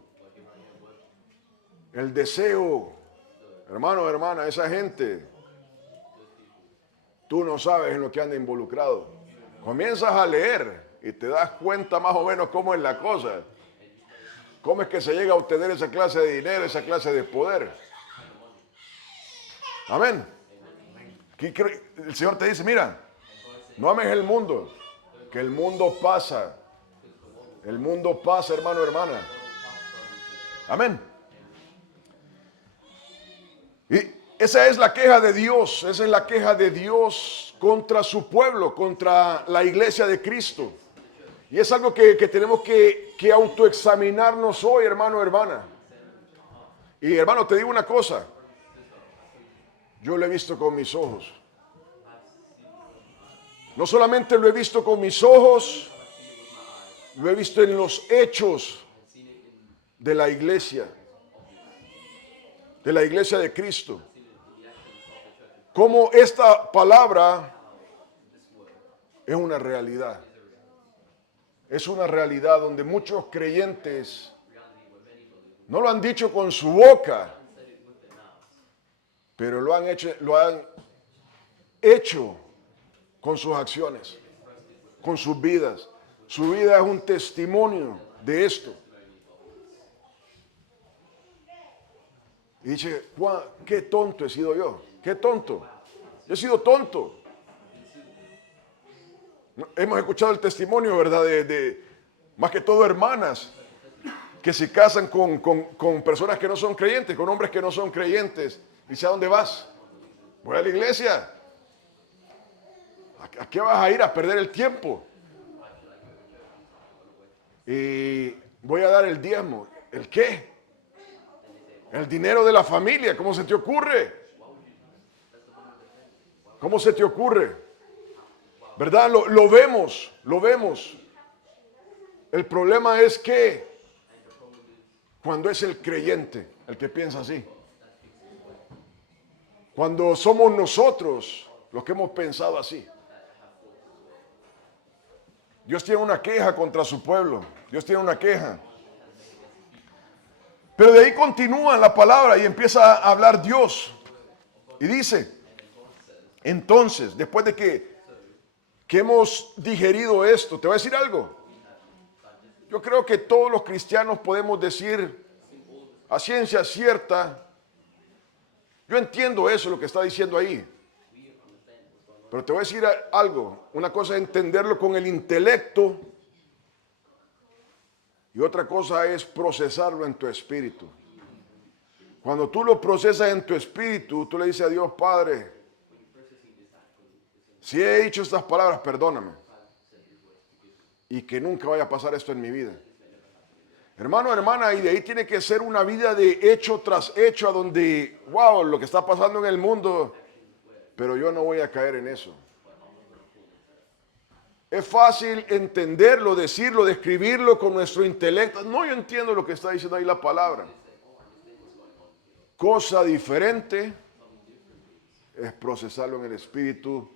El deseo, hermano, hermana, esa gente, tú no sabes en lo que anda involucrado. Comienzas a leer y te das cuenta más o menos cómo es la cosa. Cómo es que se llega a obtener esa clase de dinero, esa clase de poder. Amén. El Señor te dice, mira, no ames el mundo, que el mundo pasa. El mundo pasa, hermano, hermana. Amén. Y esa es la queja de Dios, esa es la queja de Dios contra su pueblo, contra la iglesia de Cristo. Y es algo que tenemos que autoexaminarnos hoy, hermano, hermana. Y hermano, te digo una cosa. Yo lo he visto con mis ojos. No solamente lo he visto con mis ojos, lo he visto en los hechos de la iglesia de Cristo. Cómo esta palabra es una realidad. Es una realidad donde muchos creyentes no lo han dicho con su boca, pero lo han hecho con sus acciones, con sus vidas. Su vida es un testimonio de esto. Y dice, Juan, qué tonto he sido yo. Qué tonto. Yo he sido tonto. Hemos escuchado el testimonio, ¿verdad? De más que todo hermanas que se casan con personas que no son creyentes, con hombres que no son creyentes. Dice, ¿a dónde vas? Voy a la iglesia. ¿A qué vas a ir? A perder el tiempo. Y voy a dar el diezmo. ¿El qué? El dinero de la familia. ¿Cómo se te ocurre? ¿Cómo se te ocurre? ¿Verdad? Lo vemos, lo vemos. El problema es que cuando es el creyente el que piensa así, cuando somos nosotros los que hemos pensado así. Dios tiene una queja contra su pueblo. Dios tiene una queja. Pero de ahí continúa la palabra y empieza a hablar Dios. Y dice, entonces, después de que hemos digerido esto, te voy a decir algo. Yo creo que todos los cristianos podemos decir a ciencia cierta, yo entiendo eso, lo que está diciendo ahí. Pero te voy a decir algo. Una cosa es entenderlo con el intelecto y otra cosa es procesarlo en tu espíritu. Cuando tú lo procesas en tu espíritu, tú le dices a Dios, Padre, si he dicho estas palabras, perdóname. Y que nunca vaya a pasar esto en mi vida. Hermano, hermana, y de ahí tiene que ser una vida de hecho tras hecho, a donde, wow, lo que está pasando en el mundo, pero yo no voy a caer en eso. Es fácil entenderlo, decirlo, describirlo con nuestro intelecto. No, yo entiendo lo que está diciendo ahí la palabra. Cosa diferente es procesarlo en el espíritu,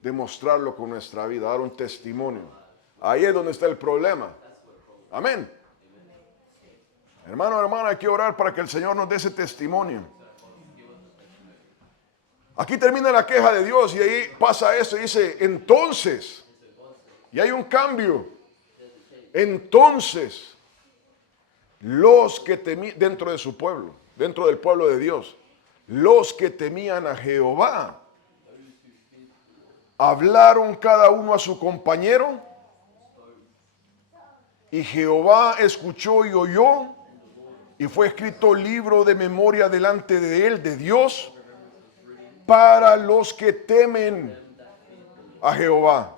demostrarlo con nuestra vida, dar un testimonio. Ahí es donde está el problema. Amén. Hermano, hermana, hay que orar para que el Señor nos dé ese testimonio. Aquí termina la queja de Dios y ahí pasa esto y dice, entonces, y hay un cambio. Entonces, los que temían, dentro de su pueblo, dentro del pueblo de Dios, los que temían a Jehová, hablaron cada uno a su compañero, y Jehová escuchó y oyó, y fue escrito libro de memoria delante de él, de Dios, para los que temen a Jehová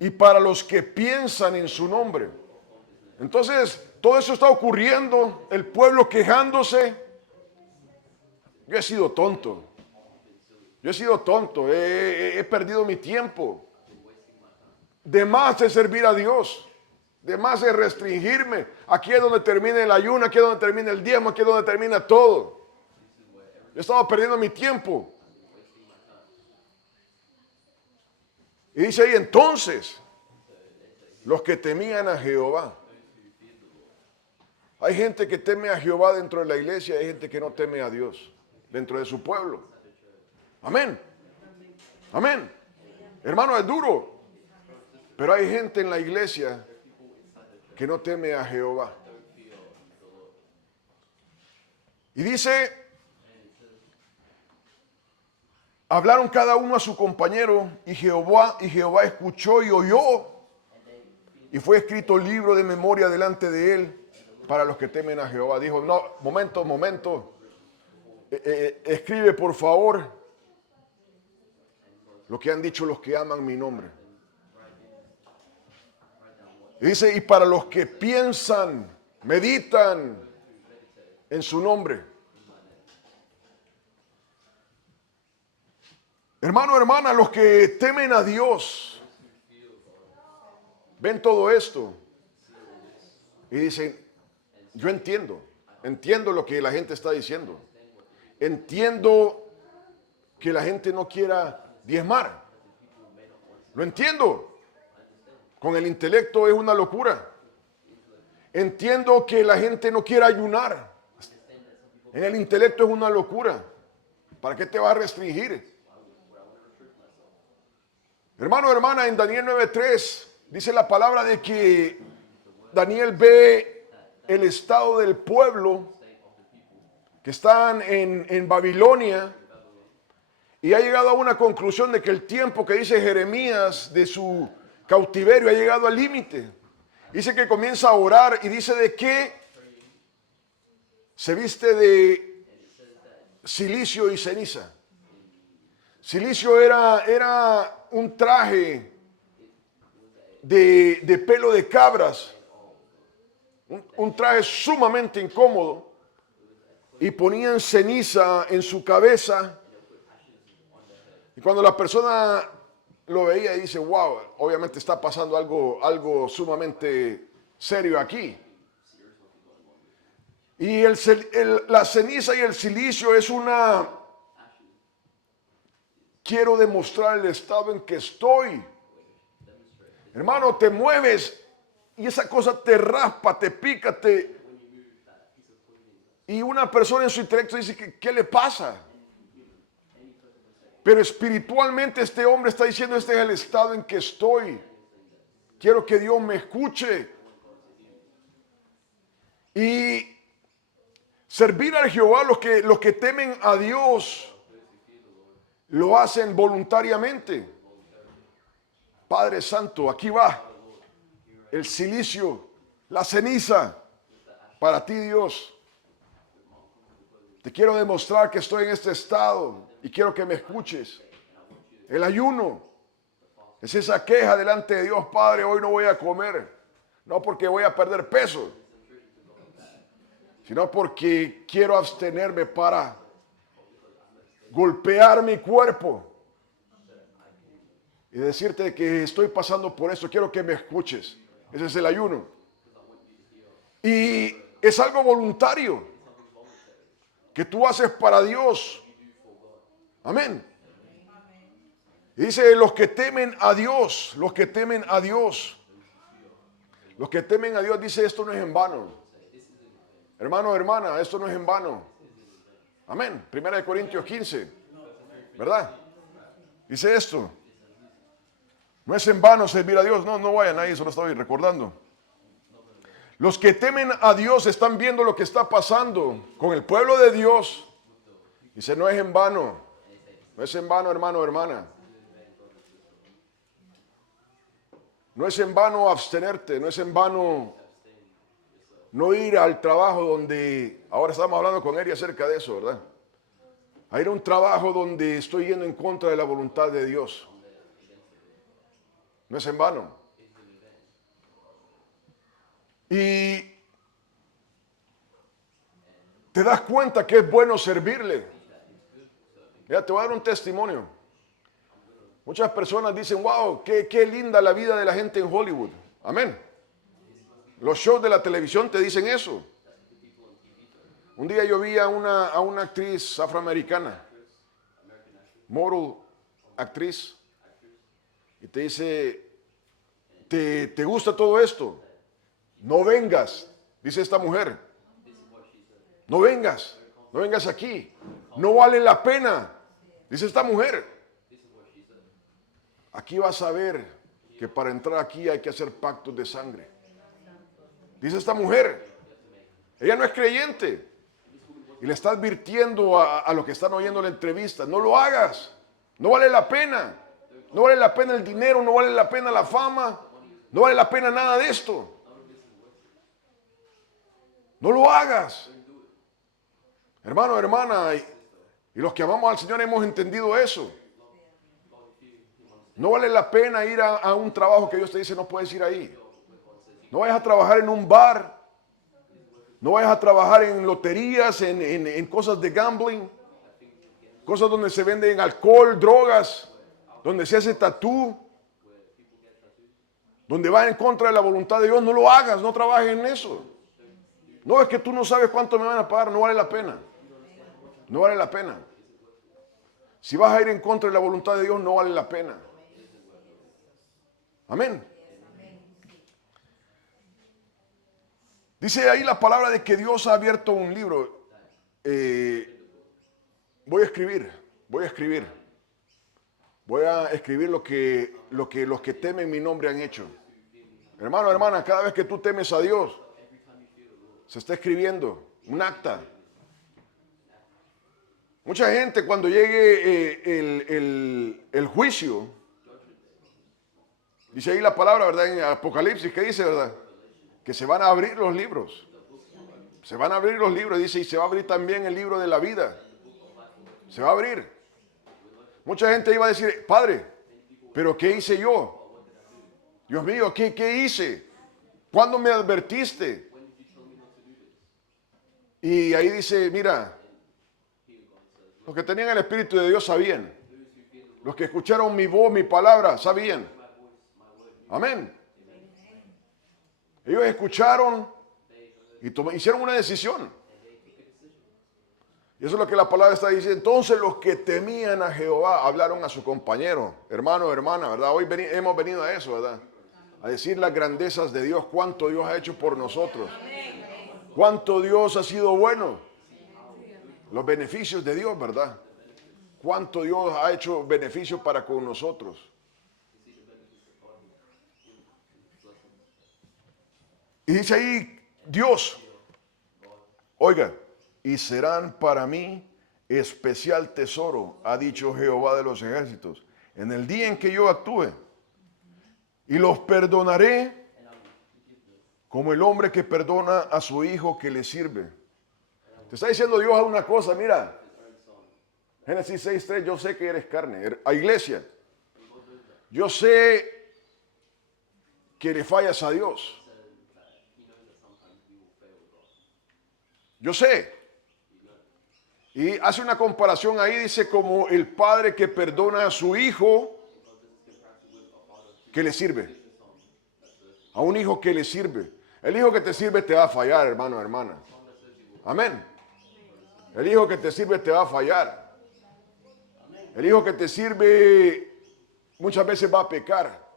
y para los que piensan en su nombre. Entonces, todo eso está ocurriendo, el pueblo quejándose. Yo he sido tonto. Yo he sido tonto, he perdido mi tiempo. De más de servir a Dios, de más de restringirme. Aquí es donde termina el ayuno, aquí es donde termina el diezmo, aquí es donde termina todo. Yo estaba perdiendo mi tiempo. Y dice ahí, entonces, los que temían a Jehová. Hay gente que teme a Jehová dentro de la iglesia, hay gente que no teme a Dios dentro de su pueblo. Amén. Amén. Hermano, es duro. Pero hay gente en la iglesia que no teme a Jehová. Y dice, hablaron cada uno a su compañero y Jehová escuchó y oyó. Y fue escrito libro de memoria delante de él para los que temen a Jehová. Dijo, no, momento. Escribe por favor lo que han dicho los que aman mi nombre. Y dice, y para los que piensan, meditan en su nombre. Hermano, hermana, los que temen a Dios, ven todo esto y dicen, yo entiendo lo que la gente está diciendo. Entiendo que la gente no quiera diezmar. Lo entiendo. Con el intelecto es una locura. Entiendo que la gente no quiere ayunar. En el intelecto es una locura. ¿Para qué te va a restringir? Hermano, hermana, en Daniel 9:3 dice la palabra de que Daniel ve el estado del pueblo que están en Babilonia y ha llegado a una conclusión de que el tiempo que dice Jeremías de su cautiverio ha llegado al límite. Dice que comienza a orar y dice de que se viste de cilicio y ceniza. Cilicio era un traje de pelo de cabras, un traje sumamente incómodo, y ponían ceniza en su cabeza. Y cuando la persona lo veía y dice, wow, obviamente está pasando algo sumamente serio aquí. Y la ceniza y el silicio es quiero demostrar el estado en que estoy. Hermano, te mueves y esa cosa te raspa, te pica, y una persona en su intelecto dice, ¿qué le pasa? Pero espiritualmente este hombre está diciendo, este es el estado en que estoy. Quiero que Dios me escuche. Y servir a Jehová, los que temen a Dios, lo hacen voluntariamente. Padre Santo, aquí va el cilicio, la ceniza, para ti, Dios. Te quiero demostrar que estoy en este estado y quiero que me escuches. El ayuno es esa queja delante de Dios, Padre, hoy no voy a comer, no porque voy a perder peso, sino porque quiero abstenerme para golpear mi cuerpo y decirte que estoy pasando por esto, quiero que me escuches. Ese es el ayuno. Y es algo voluntario que tú haces para Dios. Amén. Y dice, los que temen a Dios, los que temen a Dios, los que temen a Dios, dice, esto no es en vano. Hermano, hermana, esto no es en vano. Amén. 1 Corintios 15, ¿verdad? Dice esto. No es en vano servir a Dios. No vayan ahí, solo estoy recordando. Los que temen a Dios están viendo lo que está pasando con el pueblo de Dios. Dice, no es en vano. No es en vano, hermano, hermana. No es en vano abstenerte. No es en vano no ir al trabajo donde, ahora estamos hablando con Eri acerca de eso, ¿verdad? A ir a un trabajo donde estoy yendo en contra de la voluntad de Dios. No es en vano. Y te das cuenta que es bueno servirle. Mira, te voy a dar un testimonio. Muchas personas dicen, wow, qué linda la vida de la gente en Hollywood. Amén. Los shows de la televisión te dicen eso. Un día yo vi a una actriz afroamericana, model actriz, y te dice, ¿te gusta todo esto? No vengas, dice esta mujer. No vengas aquí. No vale la pena, dice esta mujer. Aquí vas a ver que para entrar aquí hay que hacer pactos de sangre. Dice esta mujer. Ella no es creyente. Y le está advirtiendo a los que están oyendo la entrevista, no lo hagas. No vale la pena. No vale la pena el dinero, no vale la pena la fama. No vale la pena nada de esto. No lo hagas. Hermano, hermana, y los que amamos al Señor hemos entendido eso. No vale la pena ir a un trabajo que Dios te dice no puedes ir ahí. No vayas a trabajar en un bar. No vayas a trabajar en loterías, en cosas de gambling. Cosas donde se venden alcohol, drogas. Donde se hace tatú. Donde va en contra de la voluntad de Dios. No lo hagas, no trabajes en eso. No, es que tú no sabes cuánto me van a pagar. No vale la pena. No vale la pena. Si vas a ir en contra de la voluntad de Dios, no vale la pena. Amén. Dice ahí la palabra de que Dios ha abierto un libro. Voy a escribir, voy a escribir. Voy a escribir lo que los que temen mi nombre han hecho. Hermano, hermana, cada vez que tú temes a Dios, se está escribiendo un acta. Mucha gente cuando llegue el juicio, dice ahí la palabra, ¿verdad? En Apocalipsis, ¿qué dice, verdad? Que se van a abrir los libros. Se van a abrir los libros, dice, y se va a abrir también el libro de la vida. Se va a abrir. Mucha gente iba a decir, Padre, ¿pero qué hice yo? Dios mío, ¿qué hice? ¿Cuándo me advertiste? Y ahí dice, mira, los que tenían el Espíritu de Dios sabían. Los que escucharon mi voz, mi palabra, sabían. Amén. Ellos escucharon y hicieron una decisión. Y eso es lo que la palabra está diciendo. Entonces los que temían a Jehová hablaron a su compañero, hermano, hermana, ¿verdad? Hoy hemos venido a eso, ¿verdad? A decir las grandezas de Dios, cuánto Dios ha hecho por nosotros. Cuánto Dios ha sido bueno. Los beneficios de Dios, ¿verdad? Cuánto Dios ha hecho beneficios para con nosotros. Y dice ahí, Dios, oiga, y serán para mí especial tesoro, ha dicho Jehová de los ejércitos, en el día en que yo actúe. Y los perdonaré como el hombre que perdona a su hijo que le sirve. Te está diciendo Dios a una cosa, mira. Génesis 6:3, yo sé que eres carne. A iglesia, yo sé que le fallas a Dios. Yo sé. Y hace una comparación ahí, dice como el padre que perdona a su hijo que le sirve. A un hijo que le sirve. El hijo que te sirve te va a fallar, hermano, hermana. Amén. El hijo que te sirve te va a fallar. El hijo que te sirve muchas veces va a pecar.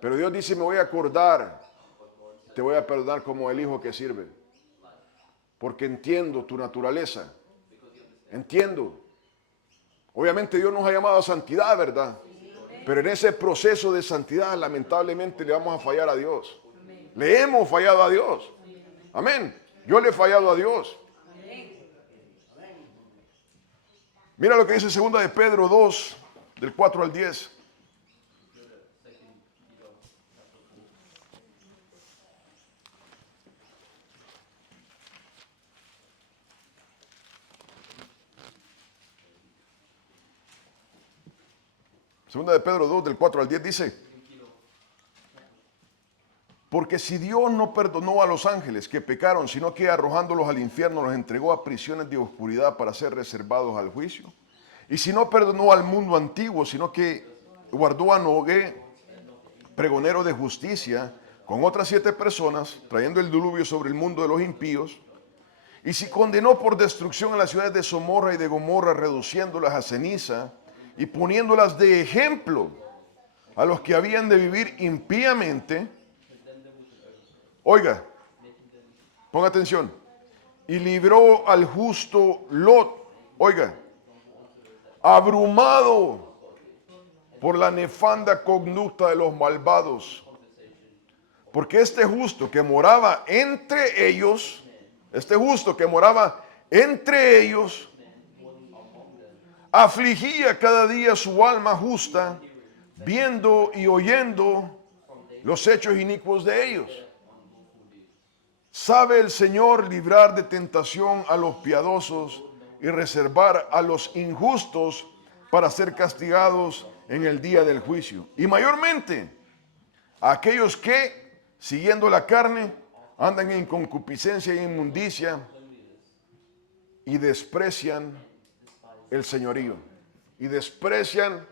Pero Dios dice, me voy a acordar, te voy a perdonar como el hijo que sirve. Porque entiendo tu naturaleza. Entiendo. Obviamente Dios nos ha llamado a santidad, ¿verdad? Pero en ese proceso de santidad, lamentablemente, le vamos a fallar a Dios. Le hemos fallado a Dios. Amén. Yo le he fallado a Dios. Mira lo que dice 2 de Pedro 2, del 4 al 10. Segunda de Pedro 2, del 4 al 10 dice, porque si Dios no perdonó a los ángeles que pecaron, sino que arrojándolos al infierno los entregó a prisiones de oscuridad para ser reservados al juicio, y si no perdonó al mundo antiguo, sino que guardó a Noé, pregonero de justicia, con otras 7 personas, trayendo el diluvio sobre el mundo de los impíos, y si condenó por destrucción a las ciudades de Somorra y de Gomorra, reduciéndolas a ceniza, y poniéndolas de ejemplo a los que habían de vivir impíamente. Oiga, ponga atención. Y libró al justo Lot, oiga, abrumado por la nefanda conducta de los malvados. Porque este justo que moraba entre ellos, afligía cada día su alma justa, viendo y oyendo los hechos inicuos de ellos. Sabe el Señor librar de tentación a los piadosos y reservar a los injustos para ser castigados en el día del juicio. Y mayormente a aquellos que, siguiendo la carne, andan en concupiscencia e inmundicia y desprecian el señorío. Y desprecian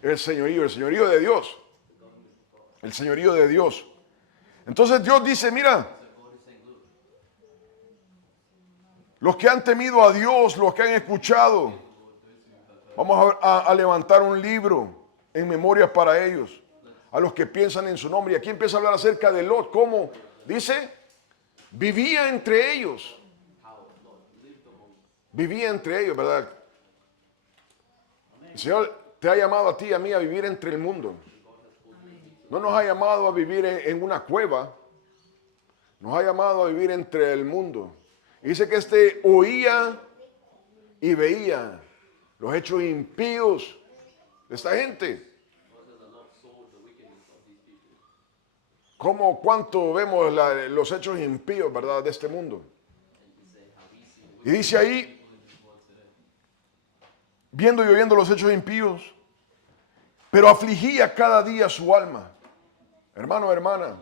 el señorío de Dios. El señorío de Dios. Entonces Dios dice, mira, los que han temido a Dios, los que han escuchado, vamos a levantar un libro en memoria para ellos, a los que piensan en su nombre. Y aquí empieza a hablar acerca de Lot, cómo Dice, vivía entre ellos. Vivía entre ellos, ¿verdad? El Señor te ha llamado a ti y a mí a vivir entre el mundo. No nos ha llamado a vivir en una cueva. Nos ha llamado a vivir entre el mundo. Y dice que oía y veía los hechos impíos de esta gente. ¿Cuánto vemos los hechos impíos, verdad, de este mundo? Y dice ahí, viendo y oyendo los hechos impíos, pero afligía cada día su alma. Hermano, hermana,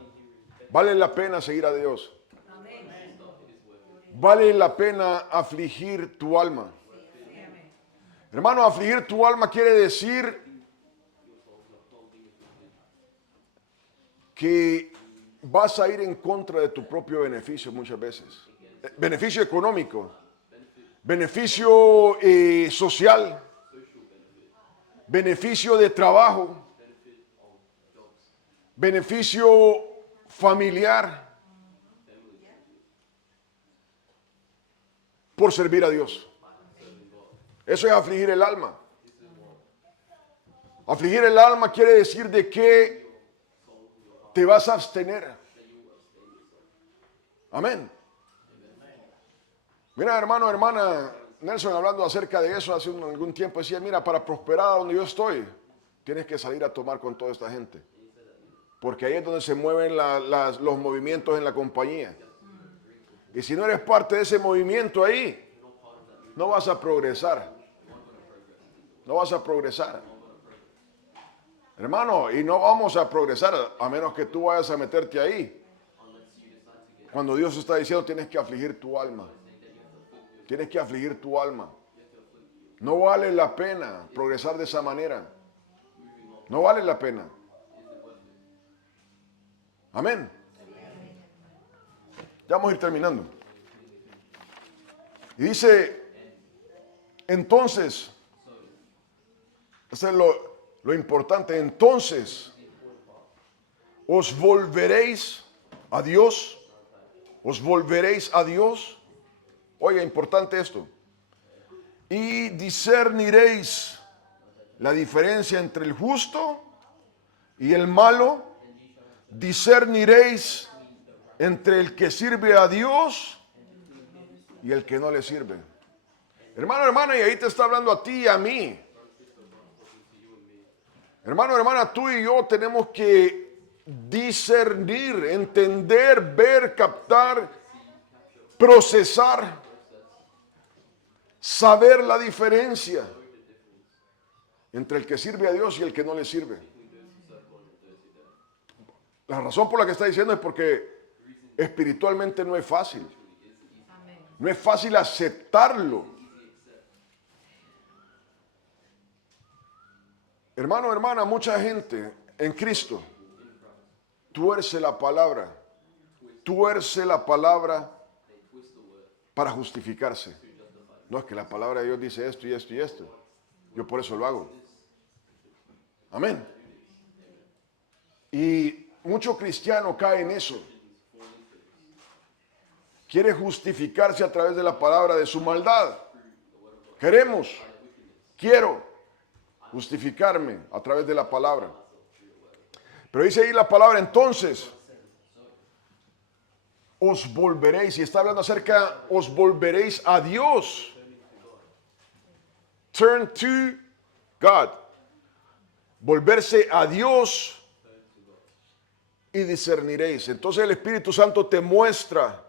vale la pena seguir a Dios. Vale la pena afligir tu alma. Hermano, afligir tu alma quiere decir que vas a ir en contra de tu propio beneficio muchas veces. Beneficio económico, beneficio social, beneficio de trabajo, beneficio familiar, por servir a Dios. Eso es afligir el alma. Afligir el alma quiere decir de que te vas a abstener. Amén. Mira, hermano, hermana, Nelson hablando acerca de eso hace algún tiempo decía, mira, para prosperar donde yo estoy, tienes que salir a tomar con toda esta gente. Porque ahí es donde se mueven los movimientos en la compañía. Y si no eres parte de ese movimiento ahí, no vas a progresar. No vas a progresar. Hermano, y no vamos a progresar a menos que tú vayas a meterte ahí. Cuando Dios está diciendo tienes que afligir tu alma. Tienes que afligir tu alma. No vale la pena progresar de esa manera. No vale la pena. Amén. Ya vamos a ir terminando. Y dice, entonces, eso es lo importante, entonces, os volveréis a Dios, os volveréis a Dios. Oiga, importante esto. Y discerniréis la diferencia entre el justo y el malo. Discerniréis entre el que sirve a Dios y el que no le sirve. Hermano, hermana, y ahí te está hablando a ti y a mí. Hermano, hermana, tú y yo tenemos que discernir, entender, ver, captar, procesar, saber la diferencia entre el que sirve a Dios y el que no le sirve. La razón por la que está diciendo es porque espiritualmente no es fácil. No es fácil aceptarlo. Hermano, hermana, mucha gente en Cristo tuerce la palabra para justificarse. No, es que la palabra de Dios dice esto y esto y esto. Yo por eso lo hago. Amén. Y mucho cristiano cae en eso. Quiere justificarse a través de la palabra de su maldad. Quiero justificarme a través de la palabra. Pero dice ahí la palabra, entonces, os volveréis, y está hablando acerca, os volveréis a Dios. Turn to God. Volverse a Dios y discerniréis. Entonces el Espíritu Santo te muestra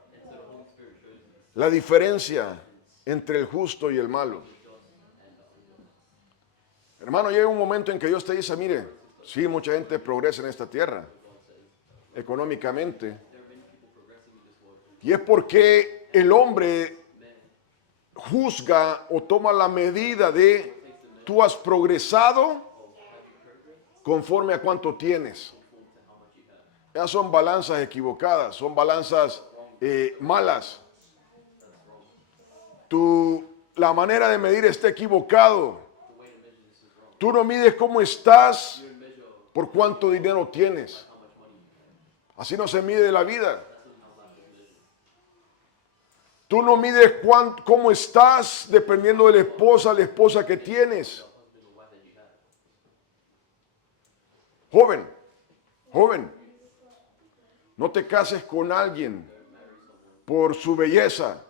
la diferencia entre el justo y el malo. Hermano, llega un momento en que Dios te dice, mire, sí, mucha gente progresa en esta tierra, económicamente. Y es porque el hombre juzga o toma la medida de, tú has progresado conforme a cuánto tienes. Esas son balanzas equivocadas, son balanzas malas. La manera de medir está equivocado. Tú no mides cómo estás por cuánto dinero tienes. Así no se mide la vida. Tú no mides cómo estás dependiendo de la esposa que tienes. Joven, joven, no te cases con alguien por su belleza,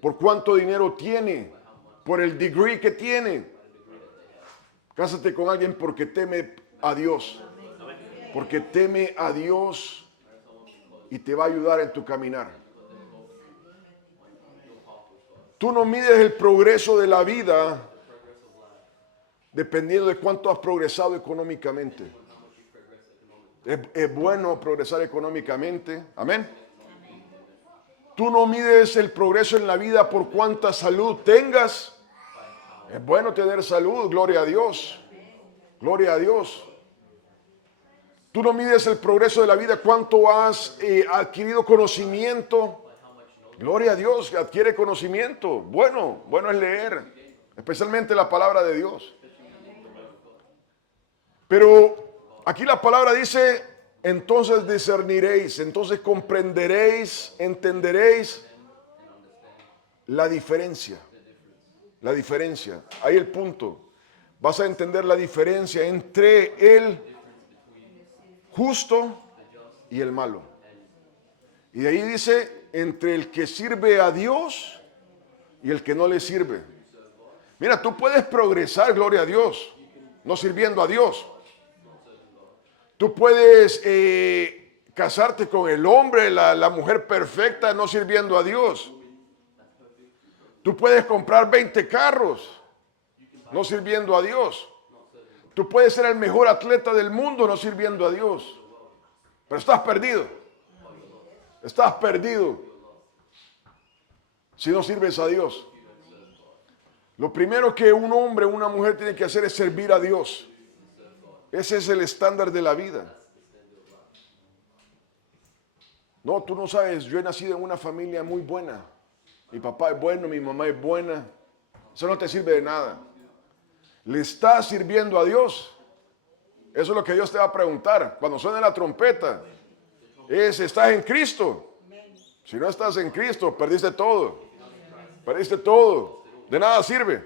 por cuánto dinero tiene, por el degree que tiene. Cásate con alguien porque teme a Dios, porque teme a Dios y te va a ayudar en tu caminar. Tú no mides el progreso de la vida dependiendo de cuánto has progresado económicamente. Es bueno progresar económicamente. Amén. Tú no mides el progreso en la vida por cuánta salud tengas. Es bueno tener salud, gloria a Dios. Gloria a Dios. Tú no mides el progreso de la vida cuánto has adquirido conocimiento. Gloria a Dios, adquiere conocimiento. Bueno es leer, especialmente la palabra de Dios. Pero aquí la palabra dice, entonces discerniréis, entonces comprenderéis, entenderéis la diferencia. La diferencia, ahí el punto. Vas a entender la diferencia entre el justo y el malo. Y de ahí dice, entre el que sirve a Dios y el que no le sirve. Mira, tú puedes progresar, gloria a Dios, no sirviendo a Dios. Tú puedes casarte con el hombre, la mujer perfecta, no sirviendo a Dios. Tú puedes comprar 20 carros, no sirviendo a Dios. Tú puedes ser el mejor atleta del mundo, no sirviendo a Dios. Pero estás perdido. Estás perdido si no sirves a Dios. Lo primero que un hombre o una mujer tiene que hacer es servir a Dios. Ese es el estándar de la vida. No, tú no sabes, yo he nacido en una familia muy buena. Mi papá es bueno, mi mamá es buena. Eso no te sirve de nada. ¿Le estás sirviendo a Dios? Eso es lo que Dios te va a preguntar. Cuando suene la trompeta, ¿estás en Cristo? Si no estás en Cristo, perdiste todo. Perdiste todo. De nada sirve.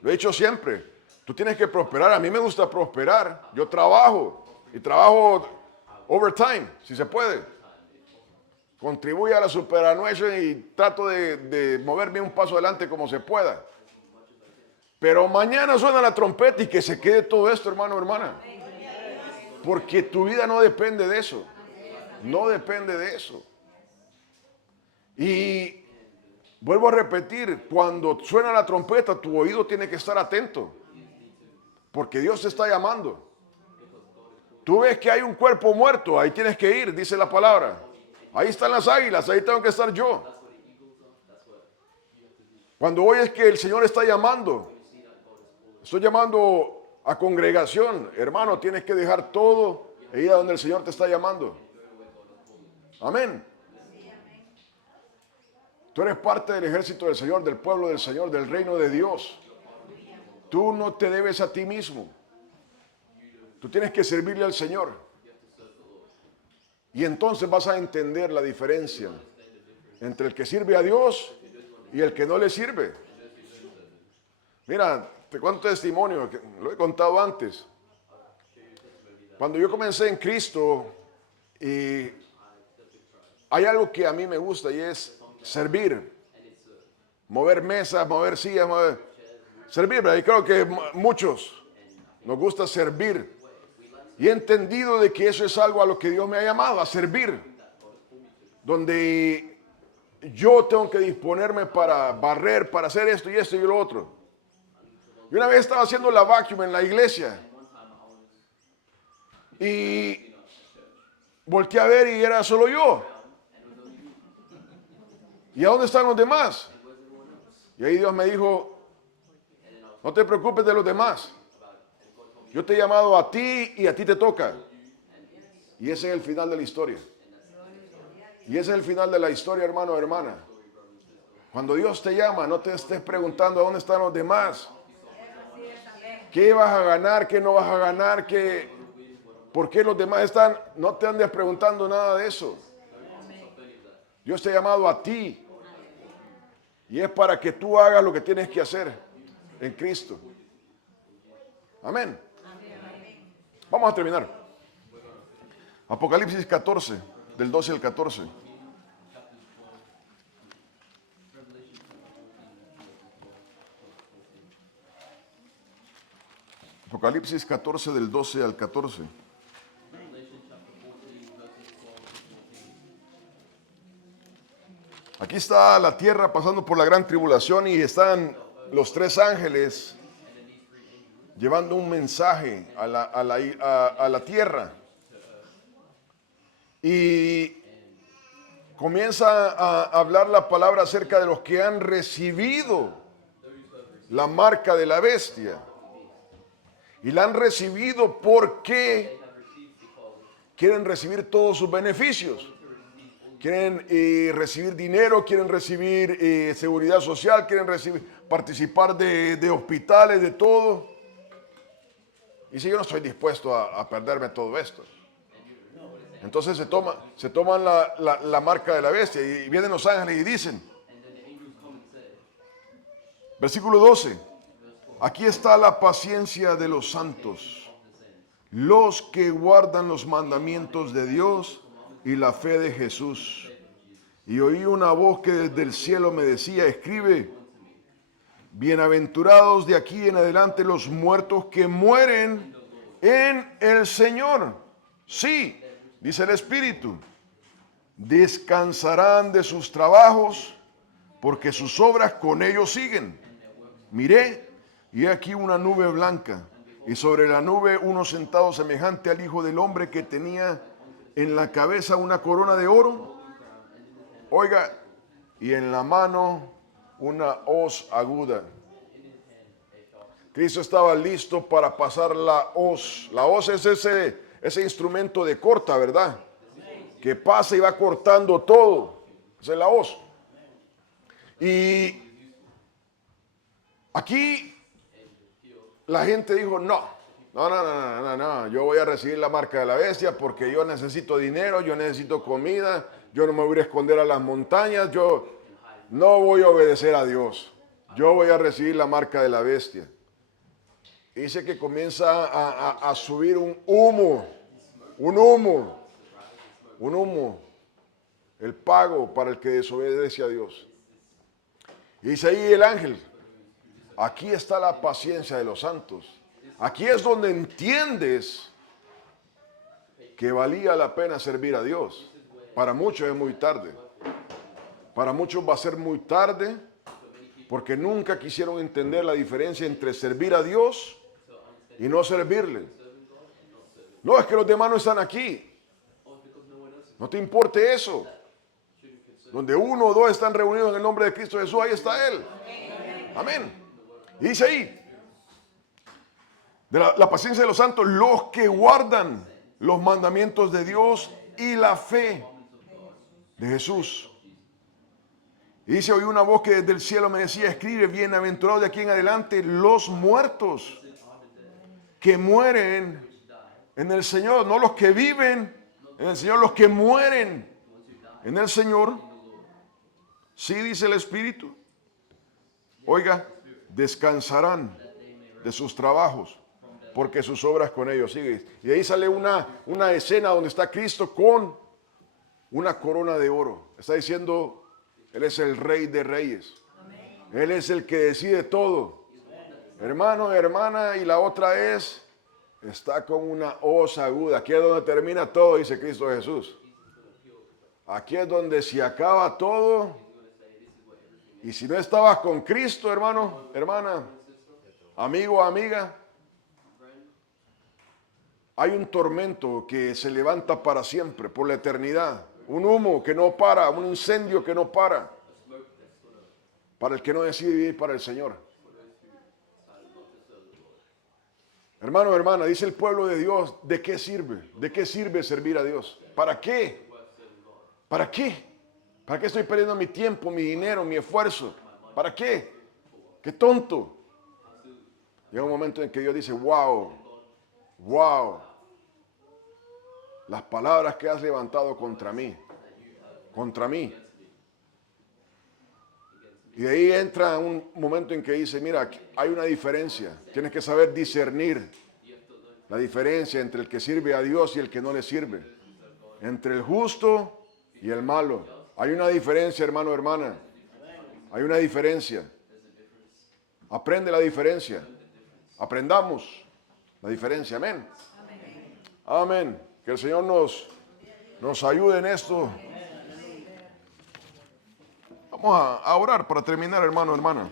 Lo he dicho siempre. Tú tienes que prosperar. A mí me gusta prosperar. Yo trabajo. Y trabajo overtime, si se puede. Contribuyo a la superanuencia y trato de moverme un paso adelante como se pueda. Pero mañana suena la trompeta y que se quede todo esto, hermano, hermana. Porque tu vida no depende de eso. No depende de eso. Y vuelvo a repetir, cuando suena la trompeta, tu oído tiene que estar atento. Porque Dios te está llamando. Tú ves que hay un cuerpo muerto, ahí tienes que ir, dice la palabra. Ahí están las águilas, ahí tengo que estar yo. Cuando oyes que el Señor está llamando, estoy llamando a congregación, hermano, tienes que dejar todo e ir a donde el Señor te está llamando. Amén. Tú eres parte del ejército del Señor, del pueblo del Señor, del reino de Dios. Tú no te debes a ti mismo. Tú tienes que servirle al Señor. Y entonces vas a entender la diferencia entre el que sirve a Dios y el que no le sirve. Mira, te cuento testimonio, que lo he contado antes. Cuando yo comencé en Cristo, hay algo que a mí me gusta y es servir. Mover mesas, mover sillas, servir. Y creo que muchos nos gusta servir. Y he entendido de que eso es algo a lo que Dios me ha llamado, a servir. Donde yo tengo que disponerme para barrer, para hacer esto y lo otro. Y una vez estaba haciendo la vacuum en la iglesia. Y volteé a ver y era solo yo. ¿Y a dónde están los demás? Y ahí Dios me dijo, no te preocupes de los demás. Yo te he llamado a ti y a ti te toca. Y ese es el final de la historia. Y ese es el final de la historia, hermano o hermana. Cuando Dios te llama, no te estés preguntando a dónde están los demás. ¿Qué vas a ganar? ¿Qué no vas a ganar? ¿Por qué los demás están? No te andes preguntando nada de eso. Dios te ha llamado a ti. Y es para que tú hagas lo que tienes que hacer en Cristo. Amén. Vamos a terminar. Apocalipsis 14, del 12 al 14. Apocalipsis 14, del 12 al 14. Aquí está la tierra pasando por la gran tribulación y están los tres ángeles llevando un mensaje a la tierra. Y comienza a hablar la palabra acerca de los que han recibido la marca de la bestia. Y la han recibido porque quieren recibir todos sus beneficios. Quieren recibir dinero, quieren recibir seguridad social, quieren participar de hospitales, de todo. Y si yo no estoy dispuesto a perderme todo esto. Entonces se toman la marca de la bestia y vienen los ángeles y dicen, versículo 12, aquí está la paciencia de los santos, los que guardan los mandamientos de Dios y la fe de Jesús. Y oí una voz que desde el cielo me decía, escribe, bienaventurados de aquí en adelante los muertos que mueren en el Señor. Sí, dice el Espíritu, descansarán de sus trabajos, porque sus obras con ellos siguen. Miré, y he aquí una nube blanca, y sobre la nube uno sentado semejante al Hijo del Hombre, que tenía en la cabeza una corona de oro, oiga, y en la mano una hoz aguda. Cristo estaba listo para pasar la hoz. La hoz es ese instrumento de corta, ¿verdad? Que pasa y va cortando todo. Esa es la hoz. Y aquí la gente dijo, no, yo voy a recibir la marca de la bestia porque yo necesito dinero, yo necesito comida, yo no me voy a esconder a las montañas, yo no voy a obedecer a Dios, yo voy a recibir la marca de la bestia. Y dice que comienza a subir un humo, el pago para el que desobedece a Dios. Y dice ahí el ángel, aquí está la paciencia de los santos. Aquí es donde entiendes que valía la pena servir a Dios. Para muchos es muy tarde. Para muchos va a ser muy tarde porque nunca quisieron entender la diferencia entre servir a Dios y no servirle. No, es que los demás no están aquí. No te importe eso. Donde uno o dos están reunidos en el nombre de Cristo Jesús, ahí está Él. Amén. Y dice ahí, de la paciencia de los santos, los que guardan los mandamientos de Dios y la fe de Jesús. Y dice, oí una voz que desde el cielo me decía, escribe, bienaventurados de aquí en adelante los muertos que mueren en el Señor, no los que viven en el Señor, los que mueren en el Señor. Sí, dice el Espíritu. Oiga, descansarán de sus trabajos, porque sus obras con ellos siguen. Y ahí sale una escena donde está Cristo con una corona de oro. Está diciendo, Él es el Rey de Reyes. Él es el que decide todo. Hermano, hermana, y la otra está con una hoz aguda. Aquí es donde termina todo, dice Cristo Jesús. Aquí es donde se acaba todo. Y si no estabas con Cristo, hermano, hermana, amigo, amiga, hay un tormento que se levanta para siempre, por la eternidad. Un humo que no para, un incendio que no para el que no decide vivir para el Señor. Hermano, hermana, dice el pueblo de Dios, ¿de qué sirve? ¿De qué sirve servir a Dios? ¿Para qué? ¿Para qué? ¿Para qué estoy perdiendo mi tiempo, mi dinero, mi esfuerzo? ¿Para qué? ¡Qué tonto! Llega un momento en que Dios dice, wow, las palabras que has levantado contra mí, Y de ahí entra un momento en que dice, mira, hay una diferencia. Tienes que saber discernir la diferencia entre el que sirve a Dios y el que no le sirve. Entre el justo y el malo. Hay una diferencia, hermano, hermana. Hay una diferencia. Aprende la diferencia. Aprendamos la diferencia. Amén. Amén. Que el Señor nos ayude en esto. Vamos a orar para terminar, hermano, hermana.